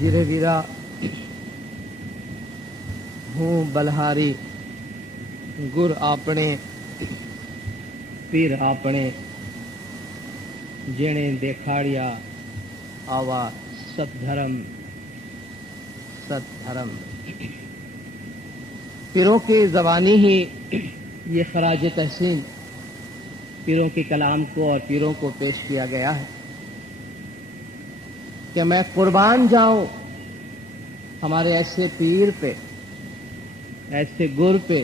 धीरे वीरा हूँ बलहारी गुर आपने पीर आपने जेने देखाड़िया आवा सतधर्म सतधर्म। पीरों की ज़बानी ही ये खराज तहसीन पीरों के कलाम को और पीरों को पेश किया गया है कि मैं कुर्बान जाऊं हमारे ऐसे पीर पे, ऐसे गुर पे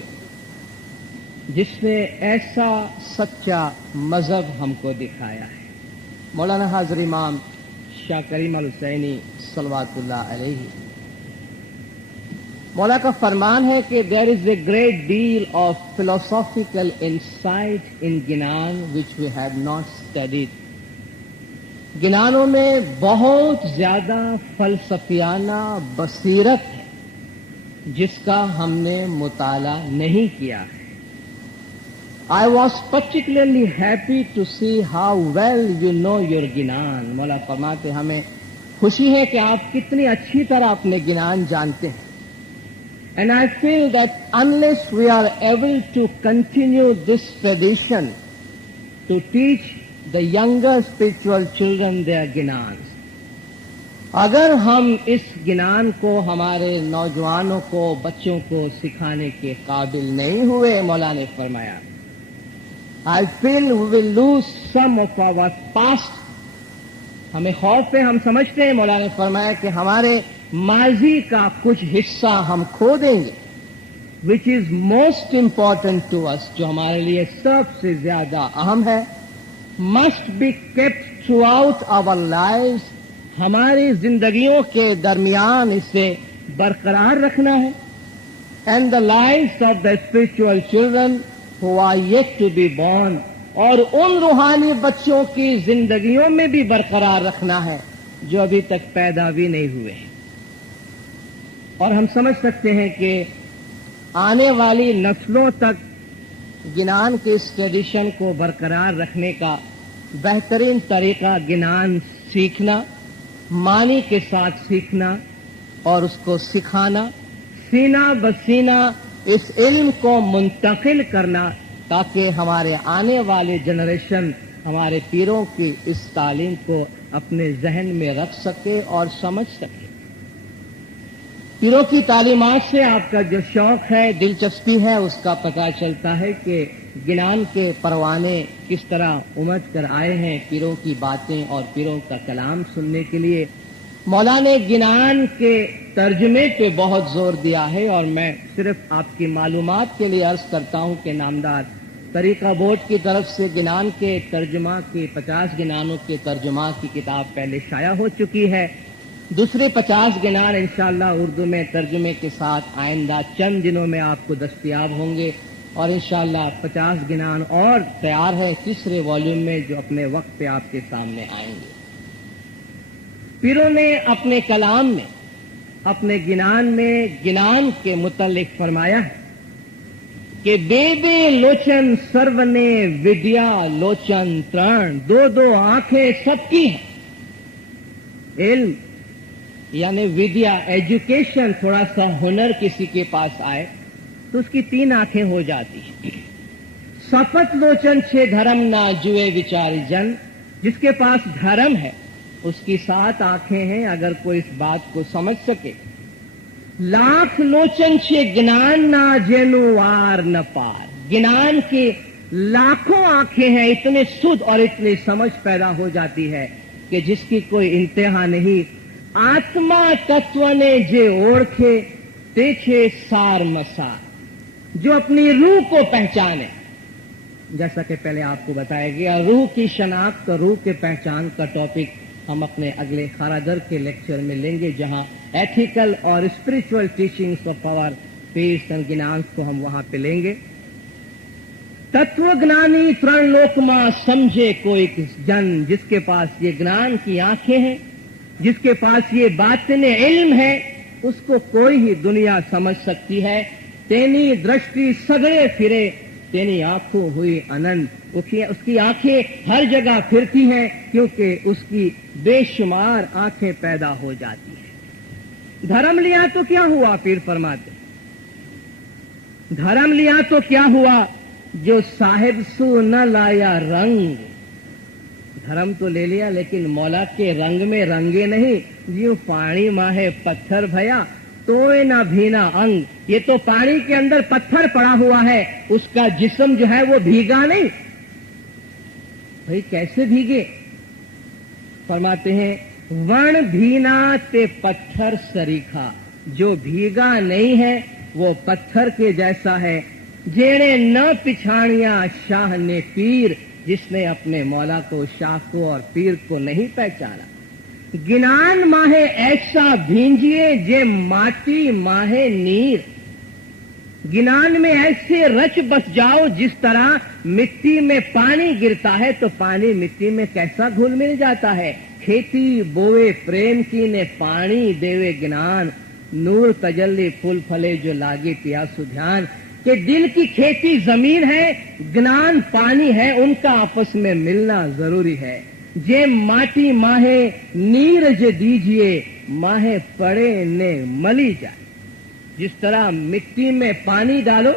जिसने ऐसा सच्चा मजहब हमको दिखाया है। मौलाना हाज़िर इमाम शाह करीम अल हुसैनी सल्लल्लाहु अलैहि। मौला का फरमान है कि there is a great deal of philosophical insight in ginan which we have not studied. गिनानों में बहुत ज्यादा फलसफियाना बसीरत है जिसका हमने मुताला नहीं किया है। I was particularly happy to see how well you know your गिनान। मौला फरमाते हमें खुशी है कि आप कितनी अच्छी तरह अपने गिनान जानते हैं। And I feel that unless we are able to continue this tradition to teach the younger spiritual children their गिनान, अगर हम इस गिनान को हमारे नौजवानों को, बच्चों को सिखाने के काबिल नहीं हुए, मौला ने फरमाया I feel we will lose some of our past। हमें खौफ है, हम समझते हैं, मौला ने फरमाया कि हमारे माजी का कुछ हिस्सा हम खो देंगे, which is most important to us, जो हमारे लिए सबसे ज्यादा अहम है, must be kept throughout our lives। हमारी जिंदगियों के दरमियान इसे बरकरार रखना है। And the lives of the spiritual children who are yet to be born, और उन रूहानी बच्चों की जिंदगियों में भी बरकरार रखना है जो अभी तक पैदा भी नहीं हुए हैं। और हम समझ सकते हैं कि आने वाली नस्लों तक गिनान के इस ट्रेडिशन को बरकरार रखने का बेहतरीन तरीका गिनान सीखना, मानी के साथ सीखना और उसको सिखाना, सीना बसीना इस इल्म को मुंतकिल करना, ताकि हमारे आने वाले जनरेशन हमारे पीरों की इस तालीम को अपने जहन में रख सके और समझ सके। पीरों की तालीमात से आपका जो शौक है, दिलचस्पी है, उसका पता चलता है कि गिनान के परवाने किस तरह उमड़ कर आए हैं पीरों की बातें और पीरों का कलाम सुनने के लिए। मौला ने गिनान के तर्जुमे पे बहुत जोर दिया है और मैं सिर्फ आपकी मालूमात के लिए अर्ज करता हूं कि नामदार तरीका बोर्ड की तरफ से गिनान के तर्जुमा की 50 गिनानों के तर्जुमा की किताब पहले शाया हो चुकी है। दूसरे 50 गिनान इंशाअल्लाह उर्दू में तर्जुमे के साथ आइंदा चंद दिनों में आपको दस्तयाब होंगे और इंशाअल्लाह 50 गिनान और तैयार है तीसरे वॉल्यूम में जो अपने वक्त पे आपके सामने आएंगे। पीरों ने अपने कलाम में, अपने गिनान में गिनान के मुतल्लिक फरमाया है कि बेबे लोचन सर्वने विद्या लोचन तरण। दो दो आंखें सबकी हैं। इल्म यानी विद्या, एजुकेशन, थोड़ा सा हुनर किसी के पास आए तो उसकी 3 आंखें हो जाती हैं। सफत लोचन छे धर्म ना जुए विचारी जन। जिसके पास धर्म है उसकी 7 आंखें हैं, अगर कोई इस बात को समझ सके। लाख लोचन छे ज्ञान ना जेनु वार न पार। ज्ञान की लाखों आंखें हैं, इतने सुध और इतनी समझ पैदा हो जाती है कि जिसकी कोई इंतहा नहीं। आत्मा तत्व ने जे ओढ़े तेछे सार मसार। जो अपनी रूह को पहचाने, जैसा कि पहले आपको बताया गया, रूह की शनाख्त और रूह के पहचान का टॉपिक हम अपने अगले खारादर के लेक्चर में लेंगे, जहां एथिकल और spiritual teachings of our pirs and ginans को हम वहां पे लेंगे। तत्वज्ञानी तरण लोकमा समझे कोई जन। जिसके पास ये ज्ञान की आंखें हैं, जिसके पास ये बातिने इल्म है, उसको कोई ही दुनिया समझ सकती है। तेनी दृष्टि सगड़े फिरे तेनी आंखों हुई अनंत। उसकी आंखें हर जगह फिरती हैं क्योंकि उसकी बेशुमार आंखें पैदा हो जाती हैं। धर्म लिया तो क्या हुआ, पीर फरमाते, धर्म लिया तो क्या हुआ, जो साहिब सु न लाया रंग। धर्म तो ले लिया लेकिन मौला के रंग में रंगे नहीं, यूं पानी माहे पत्थर भया तोए ना भीना अंग। ये तो पानी के अंदर पत्थर पड़ा हुआ है, उसका जिस्म जो है वो भीगा नहीं। भाई कैसे भीगे? फरमाते हैं वण भीना ते पत्थर सरीखा, जो भीगा नहीं है वो पत्थर के जैसा है। जेने न पिछाड़िया शाह ने पीर, जिसने अपने मौला को, शाह को और पीर को नहीं पहचाना। गिनान माहे ऐसा भींजिए जे माटी माहे नीर। गिनान में ऐसे रच बस जाओ जिस तरह मिट्टी में पानी गिरता है तो पानी मिट्टी में कैसा घुल मिल जाता है। खेती बोवे प्रेम की ने पानी देवे गिनान, नूर तजल्ली फूल फले जो लागे प्यासु ध्यान। कि दिल की खेती जमीन है, ज्ञान पानी है, उनका आपस में मिलना जरूरी है। जे माटी माहे नीर जे दीजिए, माहे पड़े ने मली जाए। जिस तरह मिट्टी में पानी डालो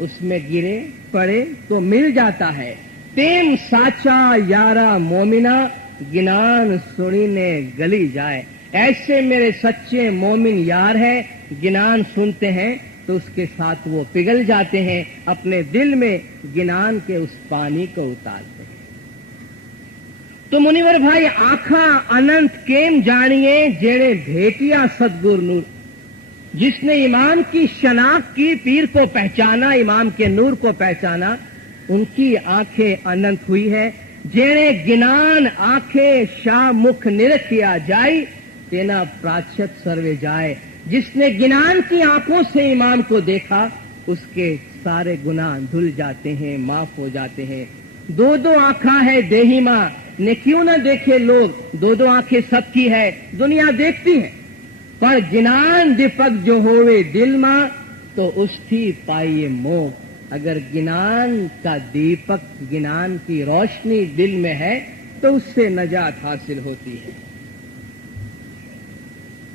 उसमें गिरे पड़े तो मिल जाता है। तेम साचा यारा मोमिना, गिनान सुनी ने गली जाए। ऐसे मेरे सच्चे मोमिन यार है, गिनान सुनते हैं तो उसके साथ वो पिघल जाते हैं, अपने दिल में गिनान के उस पानी को उतारते हैं। तो मुनिवर भाई आखा अनंत केम जानिए, जेड़े भेटिया सदगुर नूर। जिसने इमाम की शनाख्त की, पीर को पहचाना, इमाम के नूर को पहचाना, उनकी आंखें अनंत हुई है। जेड़े गिनान आंखें शाह मुख निरखिया जाई, तेना प्राच्यत सर्वे जाए। जिसने गिनान की आंखों से इमाम को देखा, उसके सारे गुनाह धुल जाते हैं, माफ हो जाते हैं। दो दो आंखें है देही मां ने, क्यों न देखे लोग, दो दो आंखें सबकी है, दुनिया देखती है। पर गिनान दीपक जो होवे दिल मां, तो उसकी पाइए मोह। अगर गिनान का दीपक, गिनान की रोशनी दिल में है तो उससे नजात हासिल होती है।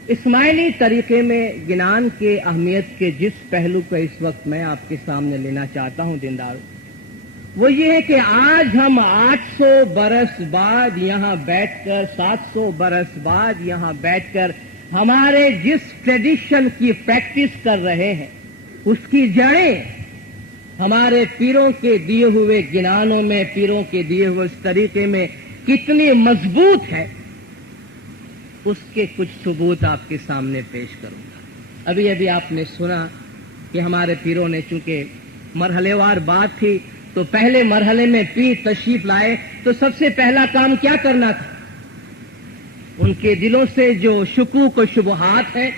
इस्माइली तरीके में गिनान के अहमियत के जिस पहलू को इस वक्त मैं आपके सामने लेना चाहता हूं दीनदार, वो ये है कि आज हम 800 बरस बाद यहां बैठकर, 700 बरस बाद यहां बैठकर हमारे जिस ट्रेडिशन की प्रैक्टिस कर रहे हैं, उसकी जड़ें हमारे पीरों के दिए हुए गिनानों में, पीरों के दिए हुए उस तरीके में कितनी मजबूत है, उसके कुछ सबूत आपके सामने पेश करूंगा। अभी अभी आपने सुना कि हमारे पीरों ने, चूंकि मरहलेवार बात थी, तो पहले मरहले में पीर तशरीफ लाए तो सबसे पहला काम क्या करना था? उनके दिलों से जो शुकूक व शुबहात है,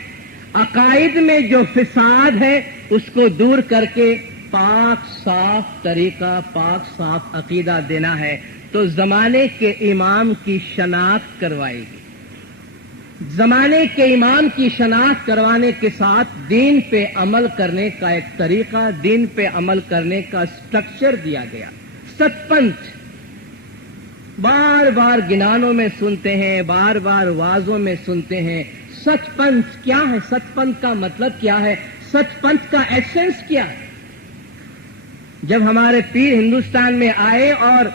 अकाइद में जो फिसाद है, उसको दूर करके पाक साफ तरीका, पाक साफ अकीदा देना है। तो जमाने के इमाम की शनाख्त करवाएगी। जमाने के इमाम की शनाख्त करवाने के साथ दीन पे अमल करने का एक तरीका, दीन पे अमल करने का स्ट्रक्चर दिया गया। सतपंथ बार बार गिनानों में सुनते हैं, बार बार वाजों में सुनते हैं। सचपंथ क्या है? सचपंथ का मतलब क्या है? सचपंथ का एसेंस क्या है? जब हमारे पीर हिंदुस्तान में आए और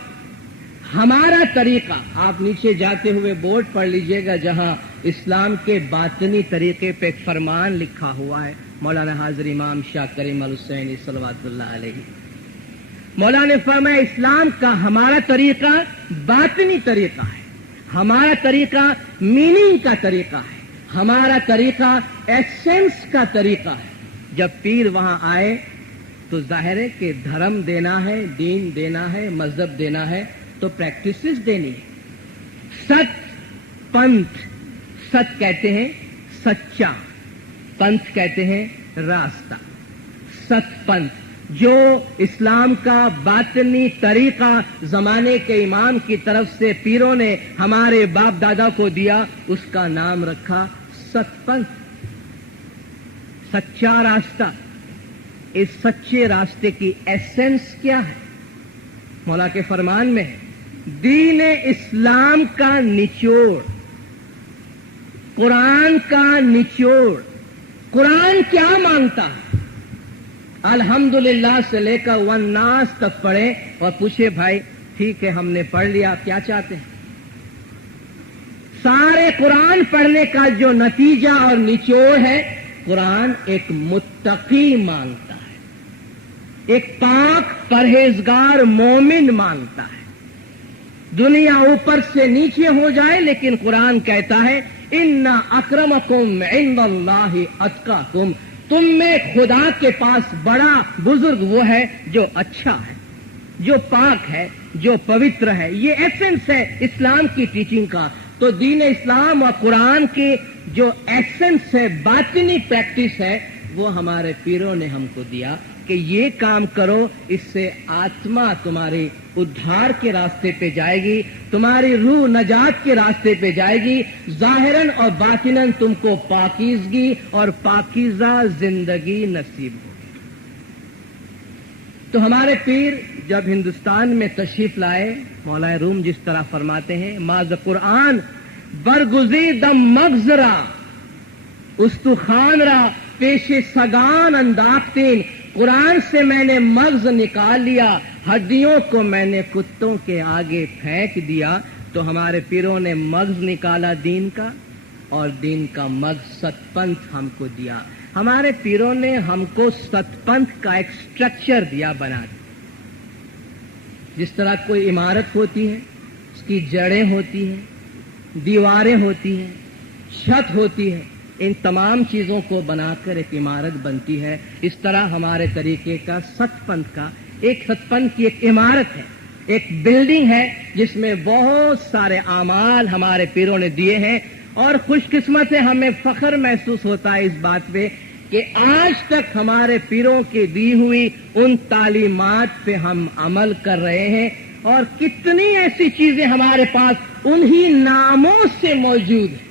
हमारा तरीका, आप नीचे जाते हुए बोर्ड पढ़ लीजिएगा जहां इस्लाम के बातनी तरीके पे एक फरमान लिखा हुआ है, मौलाना हाजिर इमाम शाह करीम अल हुसैनी सल्लल्लाहु अलैहि। मौलाना ने फरमाया इस्लाम का हमारा तरीका बातनी तरीका है, हमारा तरीका मीनिंग का तरीका है, हमारा तरीका एसेंस का तरीका है। जब पीर वहां आए तो जाहिर है कि धर्म देना है, दीन देना है, मजहब देना है, तो प्रैक्टिसेस देनी है। सत पंथ, सत कहते हैं सच्चा, पंथ कहते हैं रास्ता। सत पंथ जो इस्लाम का बातनी तरीका जमाने के इमाम की तरफ से पीरों ने हमारे बाप दादा को दिया, उसका नाम रखा सतपंथ, सच्चा रास्ता। इस सच्चे रास्ते की एसेंस क्या है? मौला के फरमान में है, दीन इस्लाम का निचोड़। कुरान का निचोड़, कुरान क्या मांगता है, अल्हम्दुलिल्लाह से लेकर वन्नास तक पढ़े और पूछे भाई ठीक है हमने पढ़ लिया, क्या चाहते हैं। सारे कुरान पढ़ने का जो नतीजा और निचोड़ है, कुरान एक मुत्तकी मांगता है, एक पाक परहेजगार मोमिन मांगता है। दुनिया ऊपर से नीचे हो जाए, लेकिन कुरान कहता है इन्ना अक्रमकुम इंदल्लाहि अत्काकुम, तुम में खुदा के पास बड़ा बुजुर्ग वो है जो अच्छा है, जो पाक है, जो पवित्र है। ये एसेंस है इस्लाम की टीचिंग का। तो दीन इस्लाम और कुरान की जो एसेंस है, बातिनी प्रैक्टिस है, वो हमारे पीरों ने हमको दिया कि ये काम करो, इससे आत्मा तुम्हारी उद्धार के रास्ते पे जाएगी, तुम्हारी रूह नजात के रास्ते पे जाएगी, जाहिरन और बातिनन तुमको पाकीज़गी और पाकीज़ा जिंदगी नसीब होगी। तो हमारे पीर जब हिंदुस्तान में तशरीफ लाए, मौलाए रूम जिस तरह फरमाते हैं, माज़ कुरान बरगुज़ी दम मगजरा उस्तुखान रा पेशे सगान अंदाख्तीन, कुरान से मैंने मगज निकाल लिया, हड्डियों को मैंने कुत्तों के आगे फेंक दिया। तो हमारे पीरों ने मगज निकाला दीन का, और दीन का मगज सतपंथ हमको दिया। हमारे पीरों ने हमको सतपंथ का एक स्ट्रक्चर दिया बना दिया। जिस तरह कोई इमारत होती है, उसकी जड़ें होती हैं, दीवारें होती हैं, छत होती है, इन तमाम चीजों को बनाकर एक इमारत बनती है। इस तरह हमारे तरीके का सतपंथ का एक सतपंथ की एक इमारत है, एक बिल्डिंग है, जिसमें बहुत सारे आमाल हमारे पीरों ने दिए हैं। और खुशकिस्मत है, हमें फख्र महसूस होता है इस बात पे कि आज तक हमारे पीरों की दी हुई उन तालीमात पे हम अमल कर रहे हैं। और कितनी ऐसी चीजें हमारे पास उन्हीं नामों से मौजूद है,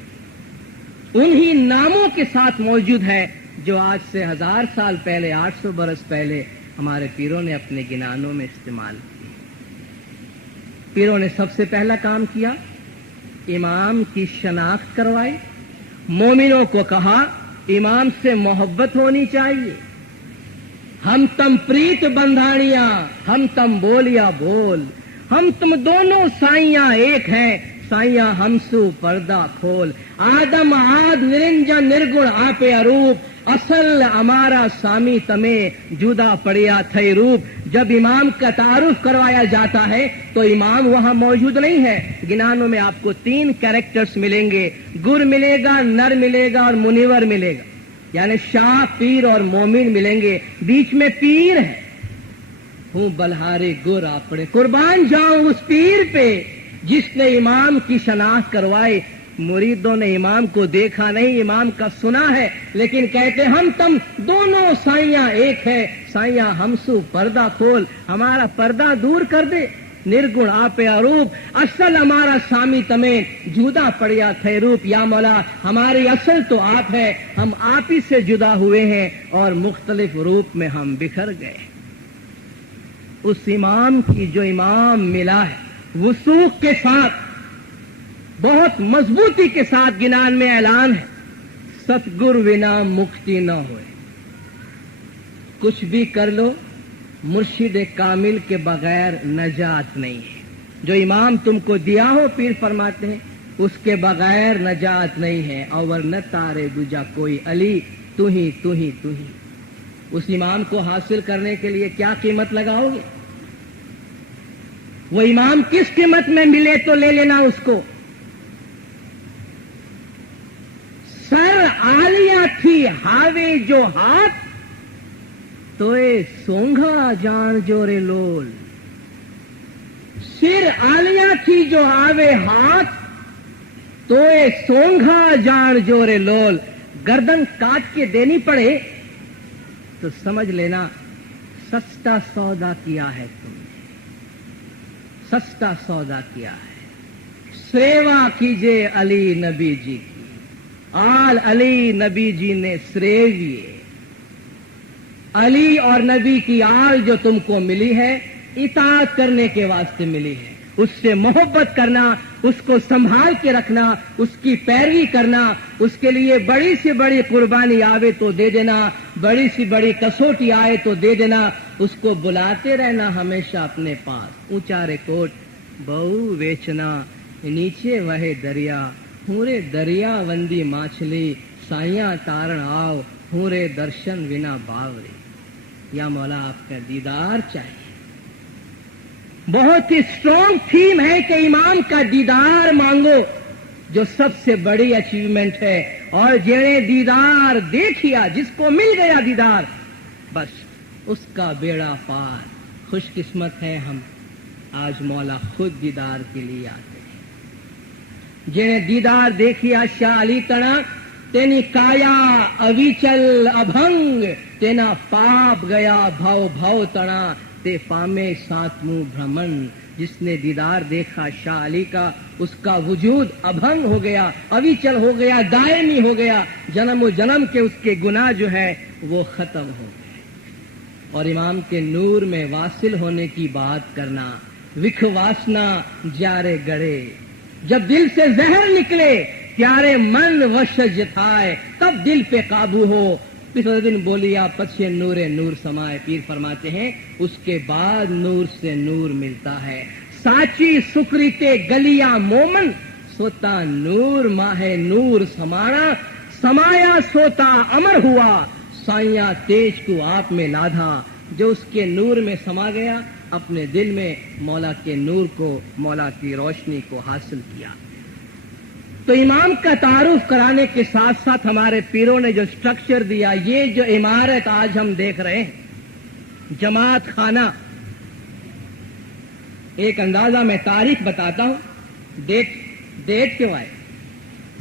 उन्हीं नामों के साथ मौजूद है जो आज से 1000 साल पहले, 800 बरस पहले हमारे पीरों ने अपने गिनानों में इस्तेमाल की। पीरों ने सबसे पहला काम किया, इमाम की शनाख्त करवाई। मोमिनों को कहा इमाम से मोहब्बत होनी चाहिए। हम तम प्रीत बंधानिया, हम तम बोलिया बोल, हम तुम दोनों साइयां एक हैं, साइयां हमसू पर्दा खोल। आदम आद निरंजन निर्गुण आपे अरूप, असल हमारा सामी तमे जुदा पड़िया थई रूप। जब इमाम का तारुफ करवाया जाता है तो इमाम वहां मौजूद नहीं है। गिनानों में आपको 3 कैरेक्टर्स मिलेंगे, गुर मिलेगा, नर मिलेगा और मुनिवर मिलेगा, यानी शाह, पीर और मोमिन मिलेंगे। बीच में पीर है, हूं बलहारे गुर आपड़े, कुर्बान जाऊं उस पीर पे जिसने इमाम की शनाख्त करवाई। मुरीदों ने इमाम को देखा नहीं, इमाम का सुना है, लेकिन कहते हम तम दोनों साइयां एक है, साइयां हमसू पर्दा खोल, हमारा पर्दा दूर कर दे। निर्गुण आपे अरूप, असल हमारा सामी तमे जुदा पड़िया थे रूप। या मौला हमारी असल तो आप है, हम आप ही से जुदा हुए हैं और मुख्तलिफ रूप में हम बिखर गए। उस इमाम की जो इमाम मिला है, वसूख के साथ, बहुत मजबूती के साथ गिनान में ऐलान है, सतगुर विना मुक्ति न होए। कुछ भी कर लो, मुर्शिद कामिल के बगैर नजात नहीं है। जो इमाम तुमको दिया हो, पीर फरमाते हैं, उसके बगैर नजात नहीं है। और न तारे दूजा कोई अली, तू ही तू ही तू ही। उस इमाम को हासिल करने के लिए क्या कीमत लगाओगे? वो इमाम किस कीमत में मिले तो ले लेना उसको। सर आलिया थी हावे जो हाथ, तोए सोंघा जान जोरे लोल। सिर आलिया थी जो आवे हाथ, तोए सोंघा जान जोरे लोल। गर्दन काट के देनी पड़े तो समझ लेना सस्ता सौदा किया है तुमने, सस्ता सौदा किया है। सेवा कीजिए अली नबी जी की, आल अली नबी जी ने श्रेय। अली और नबी की आल जो तुमको मिली है, इताअत करने के वास्ते मिली है। उससे मोहब्बत करना, उसको संभाल के रखना, उसकी पैरवी करना, उसके लिए बड़ी से बड़ी कुर्बानी आवे तो दे देना, बड़ी से बड़ी कसौटी आए तो दे देना, उसको बुलाते रहना हमेशा अपने पास। ऊंचा रे कोट बहु वेचना, नीचे वहे दरिया, हूरे दरिया वंदी माछली, साइया तारण आओ, हूरे दर्शन बिना बावरी। या मौला आपका दीदार चाहिए। बहुत ही स्ट्रॉन्ग थीम है कि इमाम का दीदार मांगो, जो सबसे बड़ी अचीवमेंट है। और जिन्हें दीदार देखिया, जिसको मिल गया दीदार, बस उसका बेड़ा पार। खुशकिस्मत है हम, आज मौला खुद दीदार के लिए आते हैं। जिन्हें दीदार देखिया शाह अली तना, तेनी काया अविचल अभंग, तेना पाप गया भव भव तना, ते पामे सातमू भ्रमण। जिसने दीदार देखा शाह अली का, उसका वजूद अभंग हो गया, अविचल हो गया, दायमी हो गया। जन्म जन्म के उसके गुनाह जो है वो खत्म हो गए। और इमाम के नूर में वासिल होने की बात करना, विख वासना जारे गड़े, जब दिल से जहर निकले, प्यारे मन वश जताए, तब दिल पे काबू हो। पिछले दिन बोलिया पछे नूरे नूर समाए। पीर फरमाते हैं उसके बाद नूर से नूर मिलता है। साची सुकृते गलिया मोमन, सोता नूर माहे नूर समाना, समाया सोता अमर हुआ, साइया तेज को आप में लाधा। जो उसके नूर में समा गया, अपने दिल में मौला के नूर को, मौला की रोशनी को हासिल किया। तो इमाम का तारुफ कराने के साथ साथ हमारे पीरों ने जो स्ट्रक्चर दिया, ये जो इमारत आज हम देख रहे हैं, जमात खाना, एक अंदाजा मैं तारीख बताता हूं, डेट क्यों आए।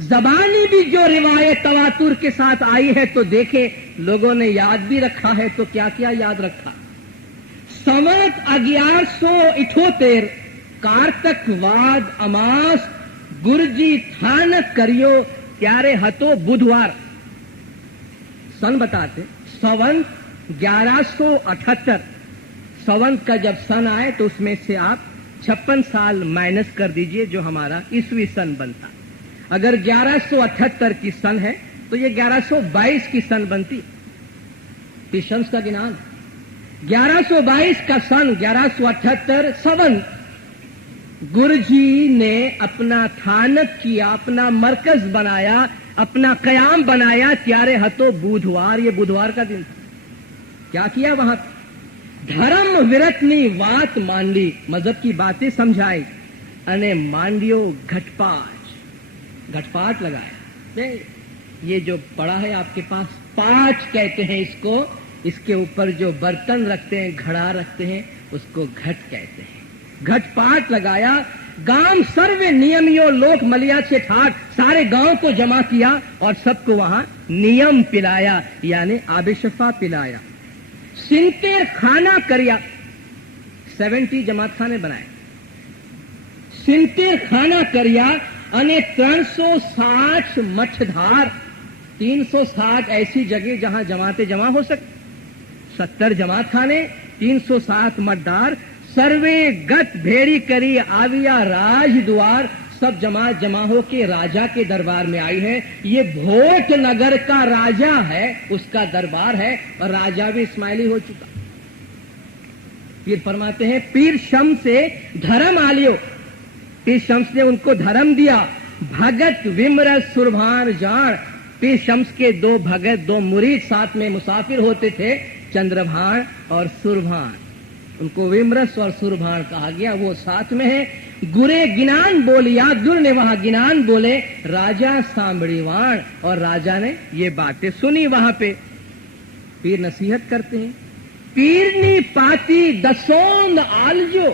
जबानी भी जो रिवायत तवातुर के साथ आई है तो देखे, लोगों ने याद भी रखा है। तो क्या क्या याद रखा। संवत 1178 कार्तक वाद अमास गुरजी थानक करियो, प्यारे हतो बुधवार। सन बताते संवत 1178। संवत का जब सन आए तो उसमें से आप 56 साल माइनस कर दीजिए, जो हमारा ईस्वी सन बनता। अगर 1178 की सन है तो ये 1122 की सन बनती। शम्स का गिनान 1122 का सन, 1178 संवत। गुरुजी ने अपना थानक किया, अपना मरकज बनाया, अपना कयाम बनाया, त्यारे हतो बुधवार। ये बुधवार का दिन था। क्या किया वहां? धर्म विरतनी वात मान ली, मजहब की बातें समझाई, अने मांडियो घटपाट लगाया। ये जो पड़ा है आपके पास, पांच कहते हैं इसको। इसके ऊपर जो बर्तन रखते हैं, घड़ा रखते हैं, उसको घट कहते हैं। घटपाट लगाया। गांव सर्वे नियमियों लोक मलिया से ठाट, सारे गांव को जमा किया और सबको वहां नियम पिलाया, यानी आबिशफा पिलाया। सिंतेर खाना करिया, 70 जमात खाने बनाए। सिंतेर खाना करिया अने 360 मठधार, 360 ऐसी जगह जहां जमाते जमा हो सकते। 70 जमात खाने, 360 मठधार, सर्वे गत भेड़ी करी आविया राज द्वार। सब जमात जमा हो के राजा के दरबार में आई है। ये भोट नगर का राजा है, उसका दरबार है, और राजा भी इस्माइली हो चुका। पीर फरमाते हैं पीर शम्स से धर्म आलियो, पीर शम्स ने उनको धर्म दिया। भगत विमरस सुरभान जान, पीर शम्स के 2 भगत, 2 मुरीद साथ में मुसाफिर होते थे, चंद्रभान और सुरभान। उनको विमरस और सुरभान कहा गया, वो साथ में है। गुरे गिनान बोलिया, दुर ने वहां गिनान बोले, राजा सांबड़ीवाण, और राजा ने ये बातें सुनी। वहां पे पीर नसीहत करते हैं, पीरनी पाती दसोंद आलजो,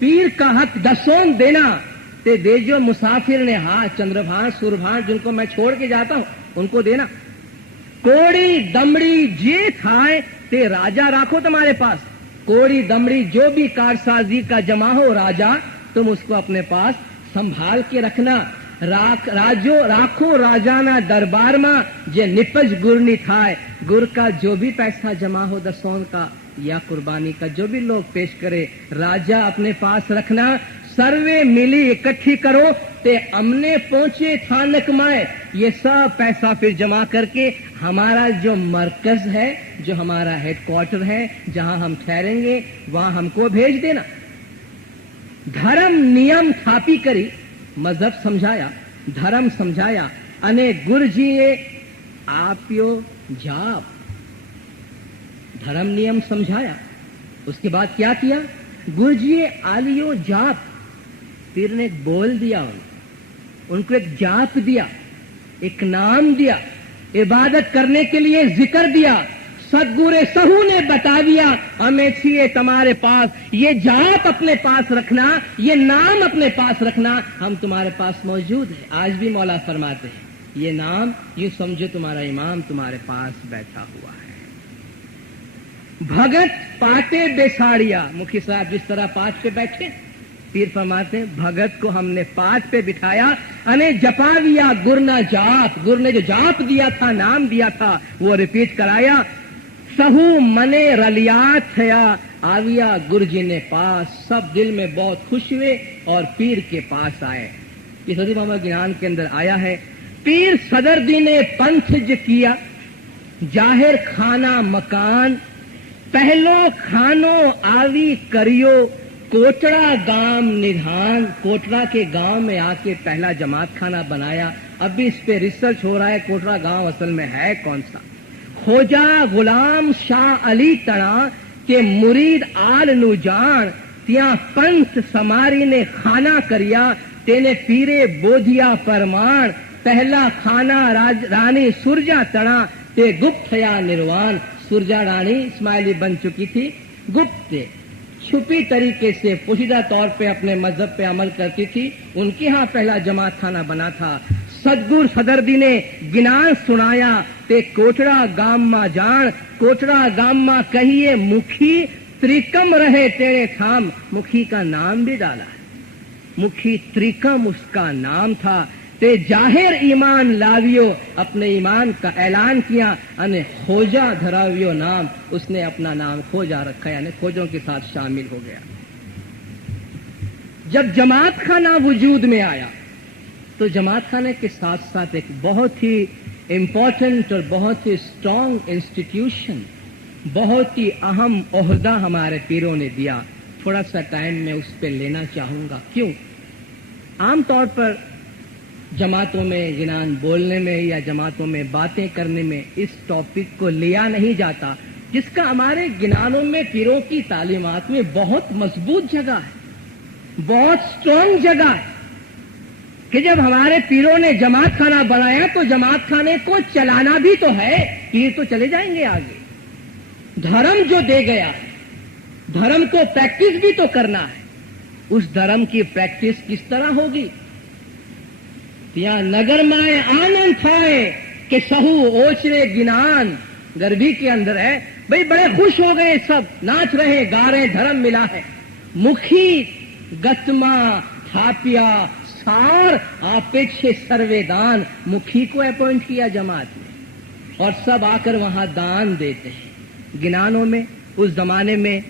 पीर का हक दसोंद देना ते देजो। मुसाफिर ने हाँ, चंद्रभान सुरभान जिनको मैं छोड़ के जाता हूं उनको देना। कोड़ी दमड़ी जे खाए ते राजा राखो तुम्हारे पास। कोड़ी दमड़ी जो भी कारसाजी का जमा हो राजा, तुम उसको अपने पास संभाल के रखना। राखो राजाना दरबार में जे निपज गुर नी थाय, गुर का जो भी पैसा जमा हो दसों का या कुर्बानी का जो भी लोग पेश करे, राजा अपने पास रखना, सर्वे मिली इकट्ठी करो ते हमने पहुंचे थानक माए। ये सब पैसा फिर जमा करके हमारा जो मरकज है, जो हमारा हेडक्वार्टर है, जहां हम ठहरेंगे, वहां हमको भेज देना। धर्म नियम थापी करी, मजहब समझाया, धर्म समझाया, अने गुरुजीए आप्यो जाप, धर्म नियम समझाया। उसके बाद क्या किया? गुरुजीए आलियो जाप, पीर ने बोल दिया, उनको एक जाप दिया, एक नाम दिया, इबादत करने के लिए जिक्र दिया। सदगुरु सहू ने बता दिया, हमें चाहिए तुम्हारे पास, ये जाप अपने पास रखना, ये नाम अपने पास रखना, हम तुम्हारे पास मौजूद है। आज भी मौला फरमाते हैं, ये नाम ये समझो तुम्हारा इमाम तुम्हारे पास बैठा हुआ है। भगत पाटे बेसाड़िया, मुखी साहब जिस तरह पाठ पे बैठे, पीर फरमाते हैं भगत को हमने पाठ पे बिठाया, अने जपा दिया गुरना जाप, गुरु ने जो जाप दिया था, नाम दिया था, वो रिपीट कराया। सहू मने रलियात थया, आविया गुरुजी ने पास, सब दिल में बहुत खुश हुए और पीर के पास आए। ये सदी मोहम्मद गिनान के अंदर आया है। पीर सदर दी ने पंथ ज किया, जाहिर खाना मकान, पहलो खानो आवी करियो, कोटड़ा गांव निधान, कोटड़ा के गांव में आके पहला जमात खाना बनाया। अभी इस पे रिसर्च हो रहा है, कोटड़ा गांव असल में है कौन सा। खोजा गुलाम शाह अली तड़ा के मुरीद आल नु जान, त्या पंथ समारी ने खाना करिया, तेने पीरे बोधिया परमाण, पहला खाना रानी सुरजा तड़ा, ते गुप्त थया निर्वाण। सुरजा रानी इस्माइली बन चुकी थी, गुप्त छुपी तरीके से पोशीदा तौर पे अपने मजहब पे अमल करती थी, उनके यहाँ पहला जमात खाना बना था। सदगुरु सदरदी ने गिनान सुनाया, ते कोटड़ा गाम मा जान, कोटड़ा गाम मा कहिए मुखी, त्रिकम रहे तेरे थाम, मुखी का नाम भी डाला है, मुखी त्रिकम उसका नाम था। ते जाहिर ईमान लावियो, अपने ईमान का ऐलान किया, अने खोजा धरावियो नाम, उसने अपना नाम खोजा रखा, यानी खोजों के साथ शामिल हो गया। जब जमात खाना वजूद में आया तो जमात खाने के साथ साथ एक बहुत ही इम्पोर्टेंट और बहुत ही स्ट्रांग इंस्टीट्यूशन, बहुत ही अहम ओहदा हमारे पीरों ने दिया। थोड़ा सा टाइम मैं उस पर लेना चाहूंगा। क्यों? आमतौर पर जमातों में गिनान बोलने में या जमातों में बातें करने में इस टॉपिक को लिया नहीं जाता, जिसका हमारे गिनानों में पीरों की तालीमात में बहुत मजबूत जगह है, बहुत स्ट्रांग जगह है, कि जब हमारे पीरों ने जमात खाना बनाया तो जमात खाने को चलाना भी तो है, पीर तो चले जाएंगे आगे। धर्म जो दे गया है, धर्म को प्रैक्टिस भी तो करना है। उस धर्म की प्रैक्टिस किस तरह होगी? यहाँ नगर माए आनंद थाए कि सहू ओचरे गिनान, गर्भी के अंदर है भाई, बड़े खुश हो गए, सब नाच रहे गा रहे, धर्म मिला है। मुखी गतमा थापिया सार आपेक्षे सर्वेदान, मुखी को अपॉइंट किया जमात ने और सब आकर वहां दान देते हैं। गिनानों में उस जमाने में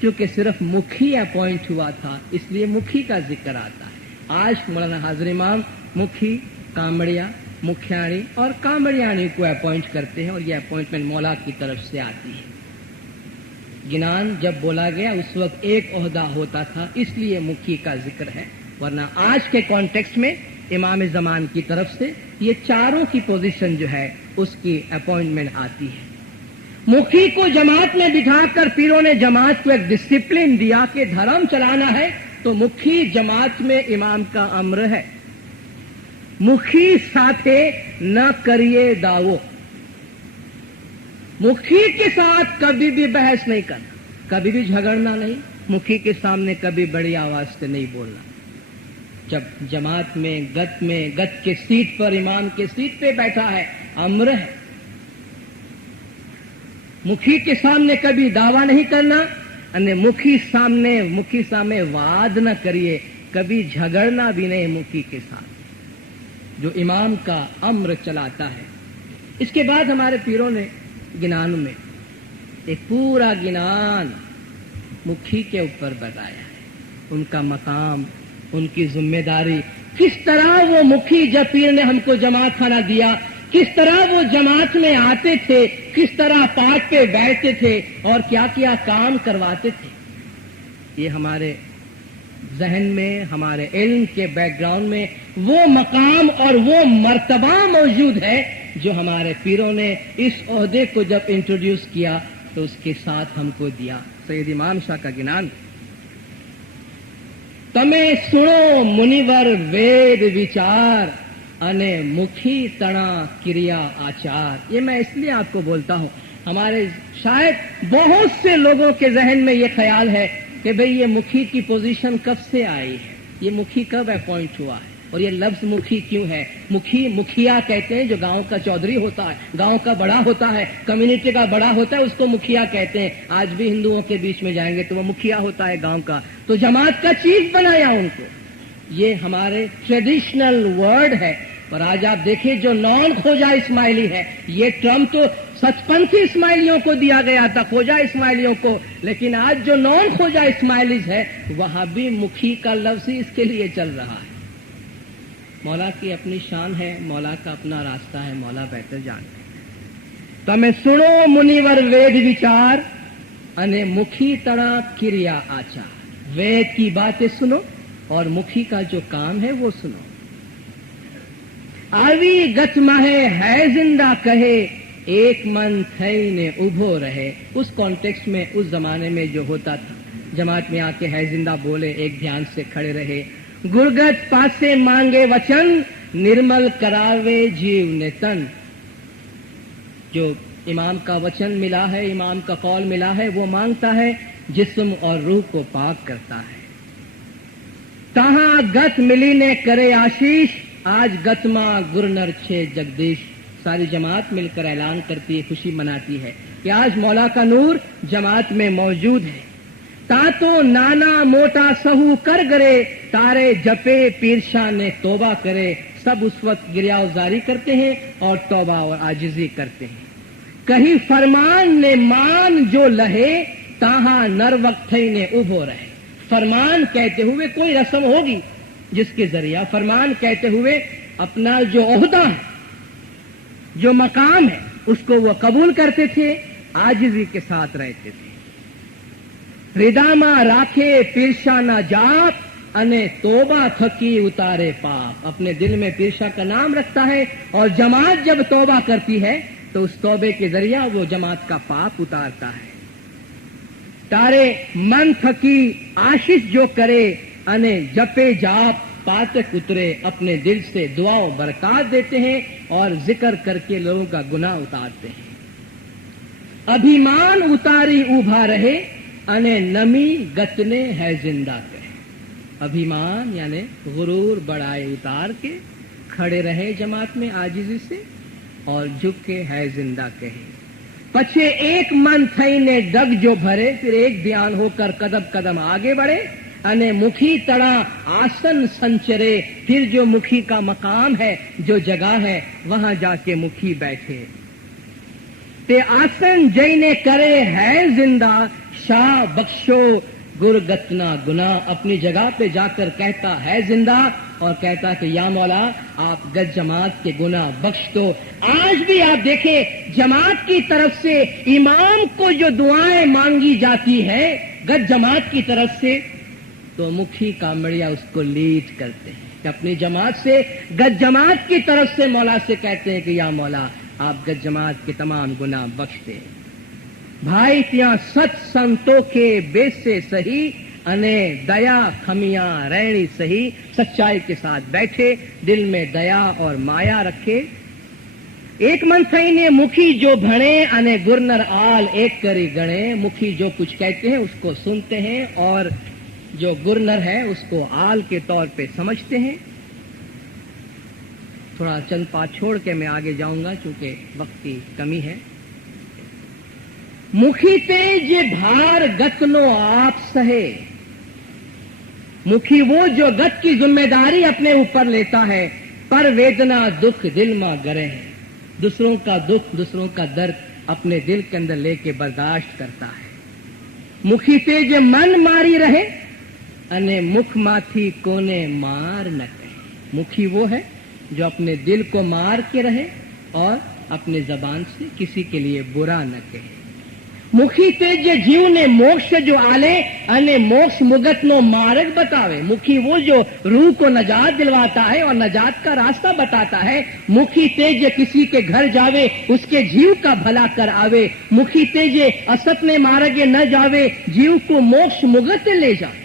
क्योंकि सिर्फ मुखी अपॉइंट हुआ था, इसलिए मुखी का जिक्र आता है। आज मौलाना हाजिर इमाम मुखी, कामड़िया, मुखियाणी और कामड़ियाणी को अपॉइंट करते हैं और ये अपॉइंटमेंट मौला की तरफ से आती है। गिनान जब बोला गया उस वक्त एक ओहदा होता था, इसलिए मुखी का जिक्र है, वरना आज के कॉन्टेक्स्ट में इमाम ज़मान की तरफ से ये चारों की पोजीशन जो है उसकी अपॉइंटमेंट आती है। मुखी को जमात में बिठाकर पीरों ने जमात को एक डिसिप्लिन दिया कि धर्म चलाना है तो मुखी जमात में इमाम का अम्र है। मुखी साथे न करिए दावो, मुखी के साथ कभी भी बहस नहीं करना, कभी भी झगड़ना नहीं, मुखी के सामने कभी बड़ी आवाज से नहीं बोलना। जब जमात में गत के सीट पर, इमाम के सीट पे बैठा है, अम्र है। मुखी के सामने कभी दावा नहीं करना, अन्य मुखी सामने वाद न करिए, कभी झगड़ना भी नहीं मुखी के साथ, जो इमाम का अम्र चलाता है। इसके बाद हमारे पीरों ने गिनान में एक पूरा गिनान मुखी के ऊपर बताया है, उनका मकाम, उनकी जिम्मेदारी, किस तरह वो मुखी जब पीर ने हमको जमात खाना दिया, किस तरह वो जमात में आते थे, किस तरह पाठ पे बैठते थे और क्या क्या काम करवाते थे। ये हमारे जहन में, हमारे इल्म के बैकग्राउंड में वो मकाम और वो मर्तबा मौजूद है जो हमारे पीरों ने इस ओहदे को जब इंट्रोड्यूस किया तो उसके साथ हमको दिया। सैयद इमाम शाह का गिनान, तमे सुनो मुनिवर वेद विचार अने मुखी तना क्रिया आचार। ये मैं इसलिए आपको बोलता हूं, हमारे शायद बहुत से लोगों के जहन में ये ख्याल है कि भाई ये मुखी की पोजीशन कब से आई है, ये मुखी कब अपॉइंट हुआ है, और ये लफ्ज मुखी क्यों है। मुखी मुखिया कहते हैं, जो गांव का चौधरी होता है, गांव का बड़ा होता है, कम्युनिटी का बड़ा होता है, उसको मुखिया कहते हैं। आज भी हिंदुओं के बीच में जाएंगे तो वो मुखिया होता है गांव का। तो जमात का चीफ बनाया उनको। ये हमारे ट्रेडिशनल वर्ड है। और आज आप देखिए जो नॉन खोजा इस्माइली है, ये टर्म तो सचपंथी इस्माइलियों को दिया गया था, खोजा इस्माइलियों को, लेकिन आज जो नॉन खोजा इस्माइलीज है वहां भी मुखी का लफ्ज ही इसके लिए चल रहा है। मौला की अपनी शान है, मौला का अपना रास्ता है, मौला बेहतर जानते हैं। तमे सुनो मुनिवर वेद विचार अने मुखी तड़ा क्रिया आचार। वेद की बातें सुनो और मुखी का जो काम है वो सुनो। आवी गत माहे है जिंदा कहे, एक मन थई ने उभो रहे। उस कॉन्टेक्स्ट में, उस जमाने में जो होता था, जमात में आके है जिंदा बोले, एक ध्यान से खड़े रहे। गुरगत पासे मांगे वचन, निर्मल करावे जीव ने तन। जो इमाम का वचन मिला है, इमाम का कौल मिला है, वो मांगता है, जिस्म और रूह को पाक करता है। तहां गत मिली ने करे आशीष, आज गतमा गुरनर छे जगदीश। सारी जमात मिलकर ऐलान करती है, खुशी मनाती है कि आज मौला का नूर जमात में मौजूद है। तातो नाना मोटा सहू कर गरे, तारे जपे पीरशाह ने तौबा करे। सब उस वक्त गिरियावजारी करते हैं और तौबा और आजिजी करते हैं। कहीं फरमान ने मान जो लहे, ताहा नर वक्त ने उभो रहे। फरमान कहते हुए कोई रस्म होगी जिसके जरिया फरमान कहते हुए अपना जो ओहदा है, जो मकाम है, उसको वो कबूल करते थे, आजिजी के साथ रहते थे। रिदामा राखे पीरशा ना जाप, अने तोबा थकी उतारे पाप। अपने दिल में पीरशा का नाम रखता है और जमात जब तौबा करती है तो उस तौबे के जरिया वो जमात का पाप उतारता है। तारे मन थकी आशीष जो करे, अने जपे जाप पातक उतरे। अपने दिल से दुआओं बरकत देते हैं और जिक्र करके लोगों का गुनाह उतारते हैं। अभिमान उतारी उभा रहे, अने नमी गतने है जिंदा कहे। अभिमान यानी गुरूर बड़ाई उतार के खड़े रहे जमात में आजिजी से और झुक के है जिंदा कहे। पछे एक मन थई ने डग जो भरे, फिर एक ध्यान होकर कदम कदम आगे बढ़े। अने मुखी तड़ा आसन संचरे, फिर जो मुखी का मकाम है, जो जगह है, वहां जाके मुखी बैठे। ते आसन जईने करे है जिंदा, शाह बख्शो गुरगतना गुना। अपनी जगह पे जाकर कहता है जिंदा और कहता कि या मौला आप गज जमात के गुनाह बख्श दो। आज भी आप देखें जमात की तरफ से इमाम को जो दुआएं मांगी जाती है गज जमात की तरफ से, तो मुखी कामड़िया उसको लीड करते हैं कि अपनी जमात से गज जमात की तरफ से मौला से कहते हैं कि या मौला आप गज जमात के तमाम गुनाह बख्श दे। भाई त्या सच संतों के बेसे सही, अने दया खमिया रहनी सही। सच्चाई के साथ बैठे, दिल में दया और माया रखे। एक मन थई ने मुखी जो भणे, अने गुरनर आल एक करी गणे। मुखी जो कुछ कहते हैं उसको सुनते हैं और जो गुरनर है उसको आल के तौर पे समझते हैं। थोड़ा चंद पाठ छोड़ के मैं आगे जाऊंगा चूंकि वक्त की कमी है। मुखी ते जे भार गतनो आप सहे। मुखी वो जो गत की जिम्मेदारी अपने ऊपर लेता है, पर वेदना दुख दिल में गरे है। दूसरों का दुख, दूसरों का दर्द अपने दिल के अंदर लेके बर्दाश्त करता है। मुखी तेज मन मारी रहे, अने मुख माथी कोने मार न कहे। मुखी वो है जो अपने दिल को मार के रहे और अपने जबान से किसी के लिए बुरा न कहे। मुखी तेज जीव ने मोक्ष जो आले, अने मोक्ष मुगत नो मार्ग बतावे। मुखी वो जो रूह को नजात दिलवाता है और नजात का रास्ता बताता है। मुखी तेज किसी के घर जावे, उसके जीव का भला कर आवे। मुखी तेज असत ने मार्गे न जावे, जीव को मोक्ष मुगत ले जावे।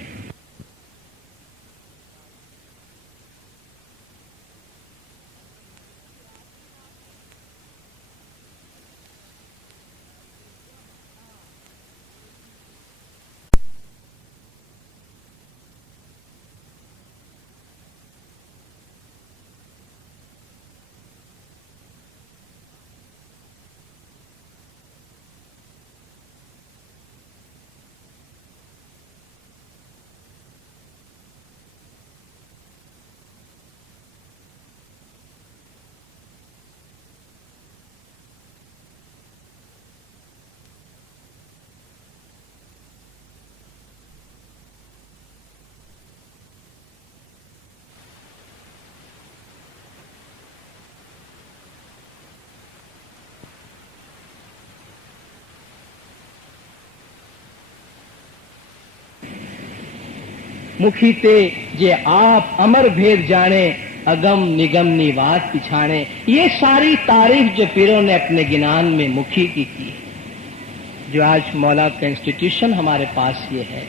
मुखी ते जे आप अमर भेद जाने, अगम निगम निवात पिछाने। ये सारी तारीफ जो पीरों ने अपने गिनान में मुखी की है, जो आज मौला का इंस्टीट्यूशन हमारे पास ये है।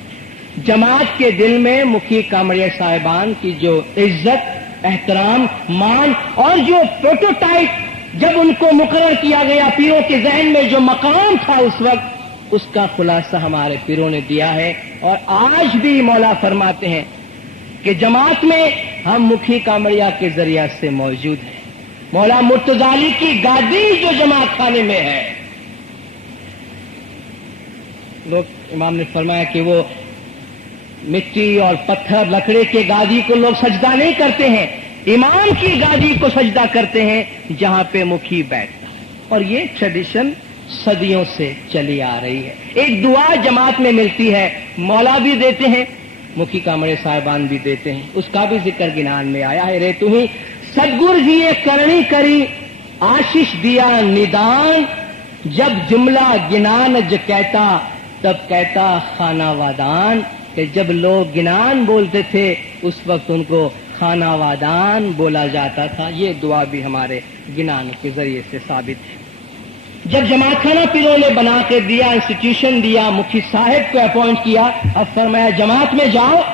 जमात के दिल में मुखी कामड़िया साहिबान की जो इज्जत, एहतराम, मान और जो प्रोटोटाइप जब उनको मुकर्रर किया गया, पीरों के जहन में जो मकाम था उस वक्त, उसका खुलासा हमारे पीरों ने दिया है। और आज भी मौला फरमाते हैं कि जमात में हम मुखी कामड़िया के जरिया से मौजूद हैं। मौला मुर्तजाली की गादी जो जमात खाने में है, लोग इमाम ने फरमाया कि वो मिट्टी और पत्थर लकड़े के गादी को लोग सजदा नहीं करते हैं, इमाम की गादी को सजदा करते हैं जहां पे मुखी बैठता है। और ये ट्रेडिशन सदियों से चली आ रही है। एक दुआ जमात में मिलती है, मौला भी देते हैं, मुखी कामड़े साहिबान भी देते हैं, उसका भी जिक्र गिनान में आया है। रे तुम्ही सदगुर जी करणी करी, आशीष दिया निदान, जब जुमला गिनान ज कहता, तब कहता खाना वादान। कि जब लोग गिनान बोलते थे उस वक्त उनको खाना वादान बोला जाता था। ये दुआ भी हमारे गिनान के जरिए से साबित है। जब जमात खाना पीरों ने बना के दिया, इंस्टीट्यूशन दिया, मुफ्ती साहब को अपॉइंट किया, अब फरमाया जमात में जाओ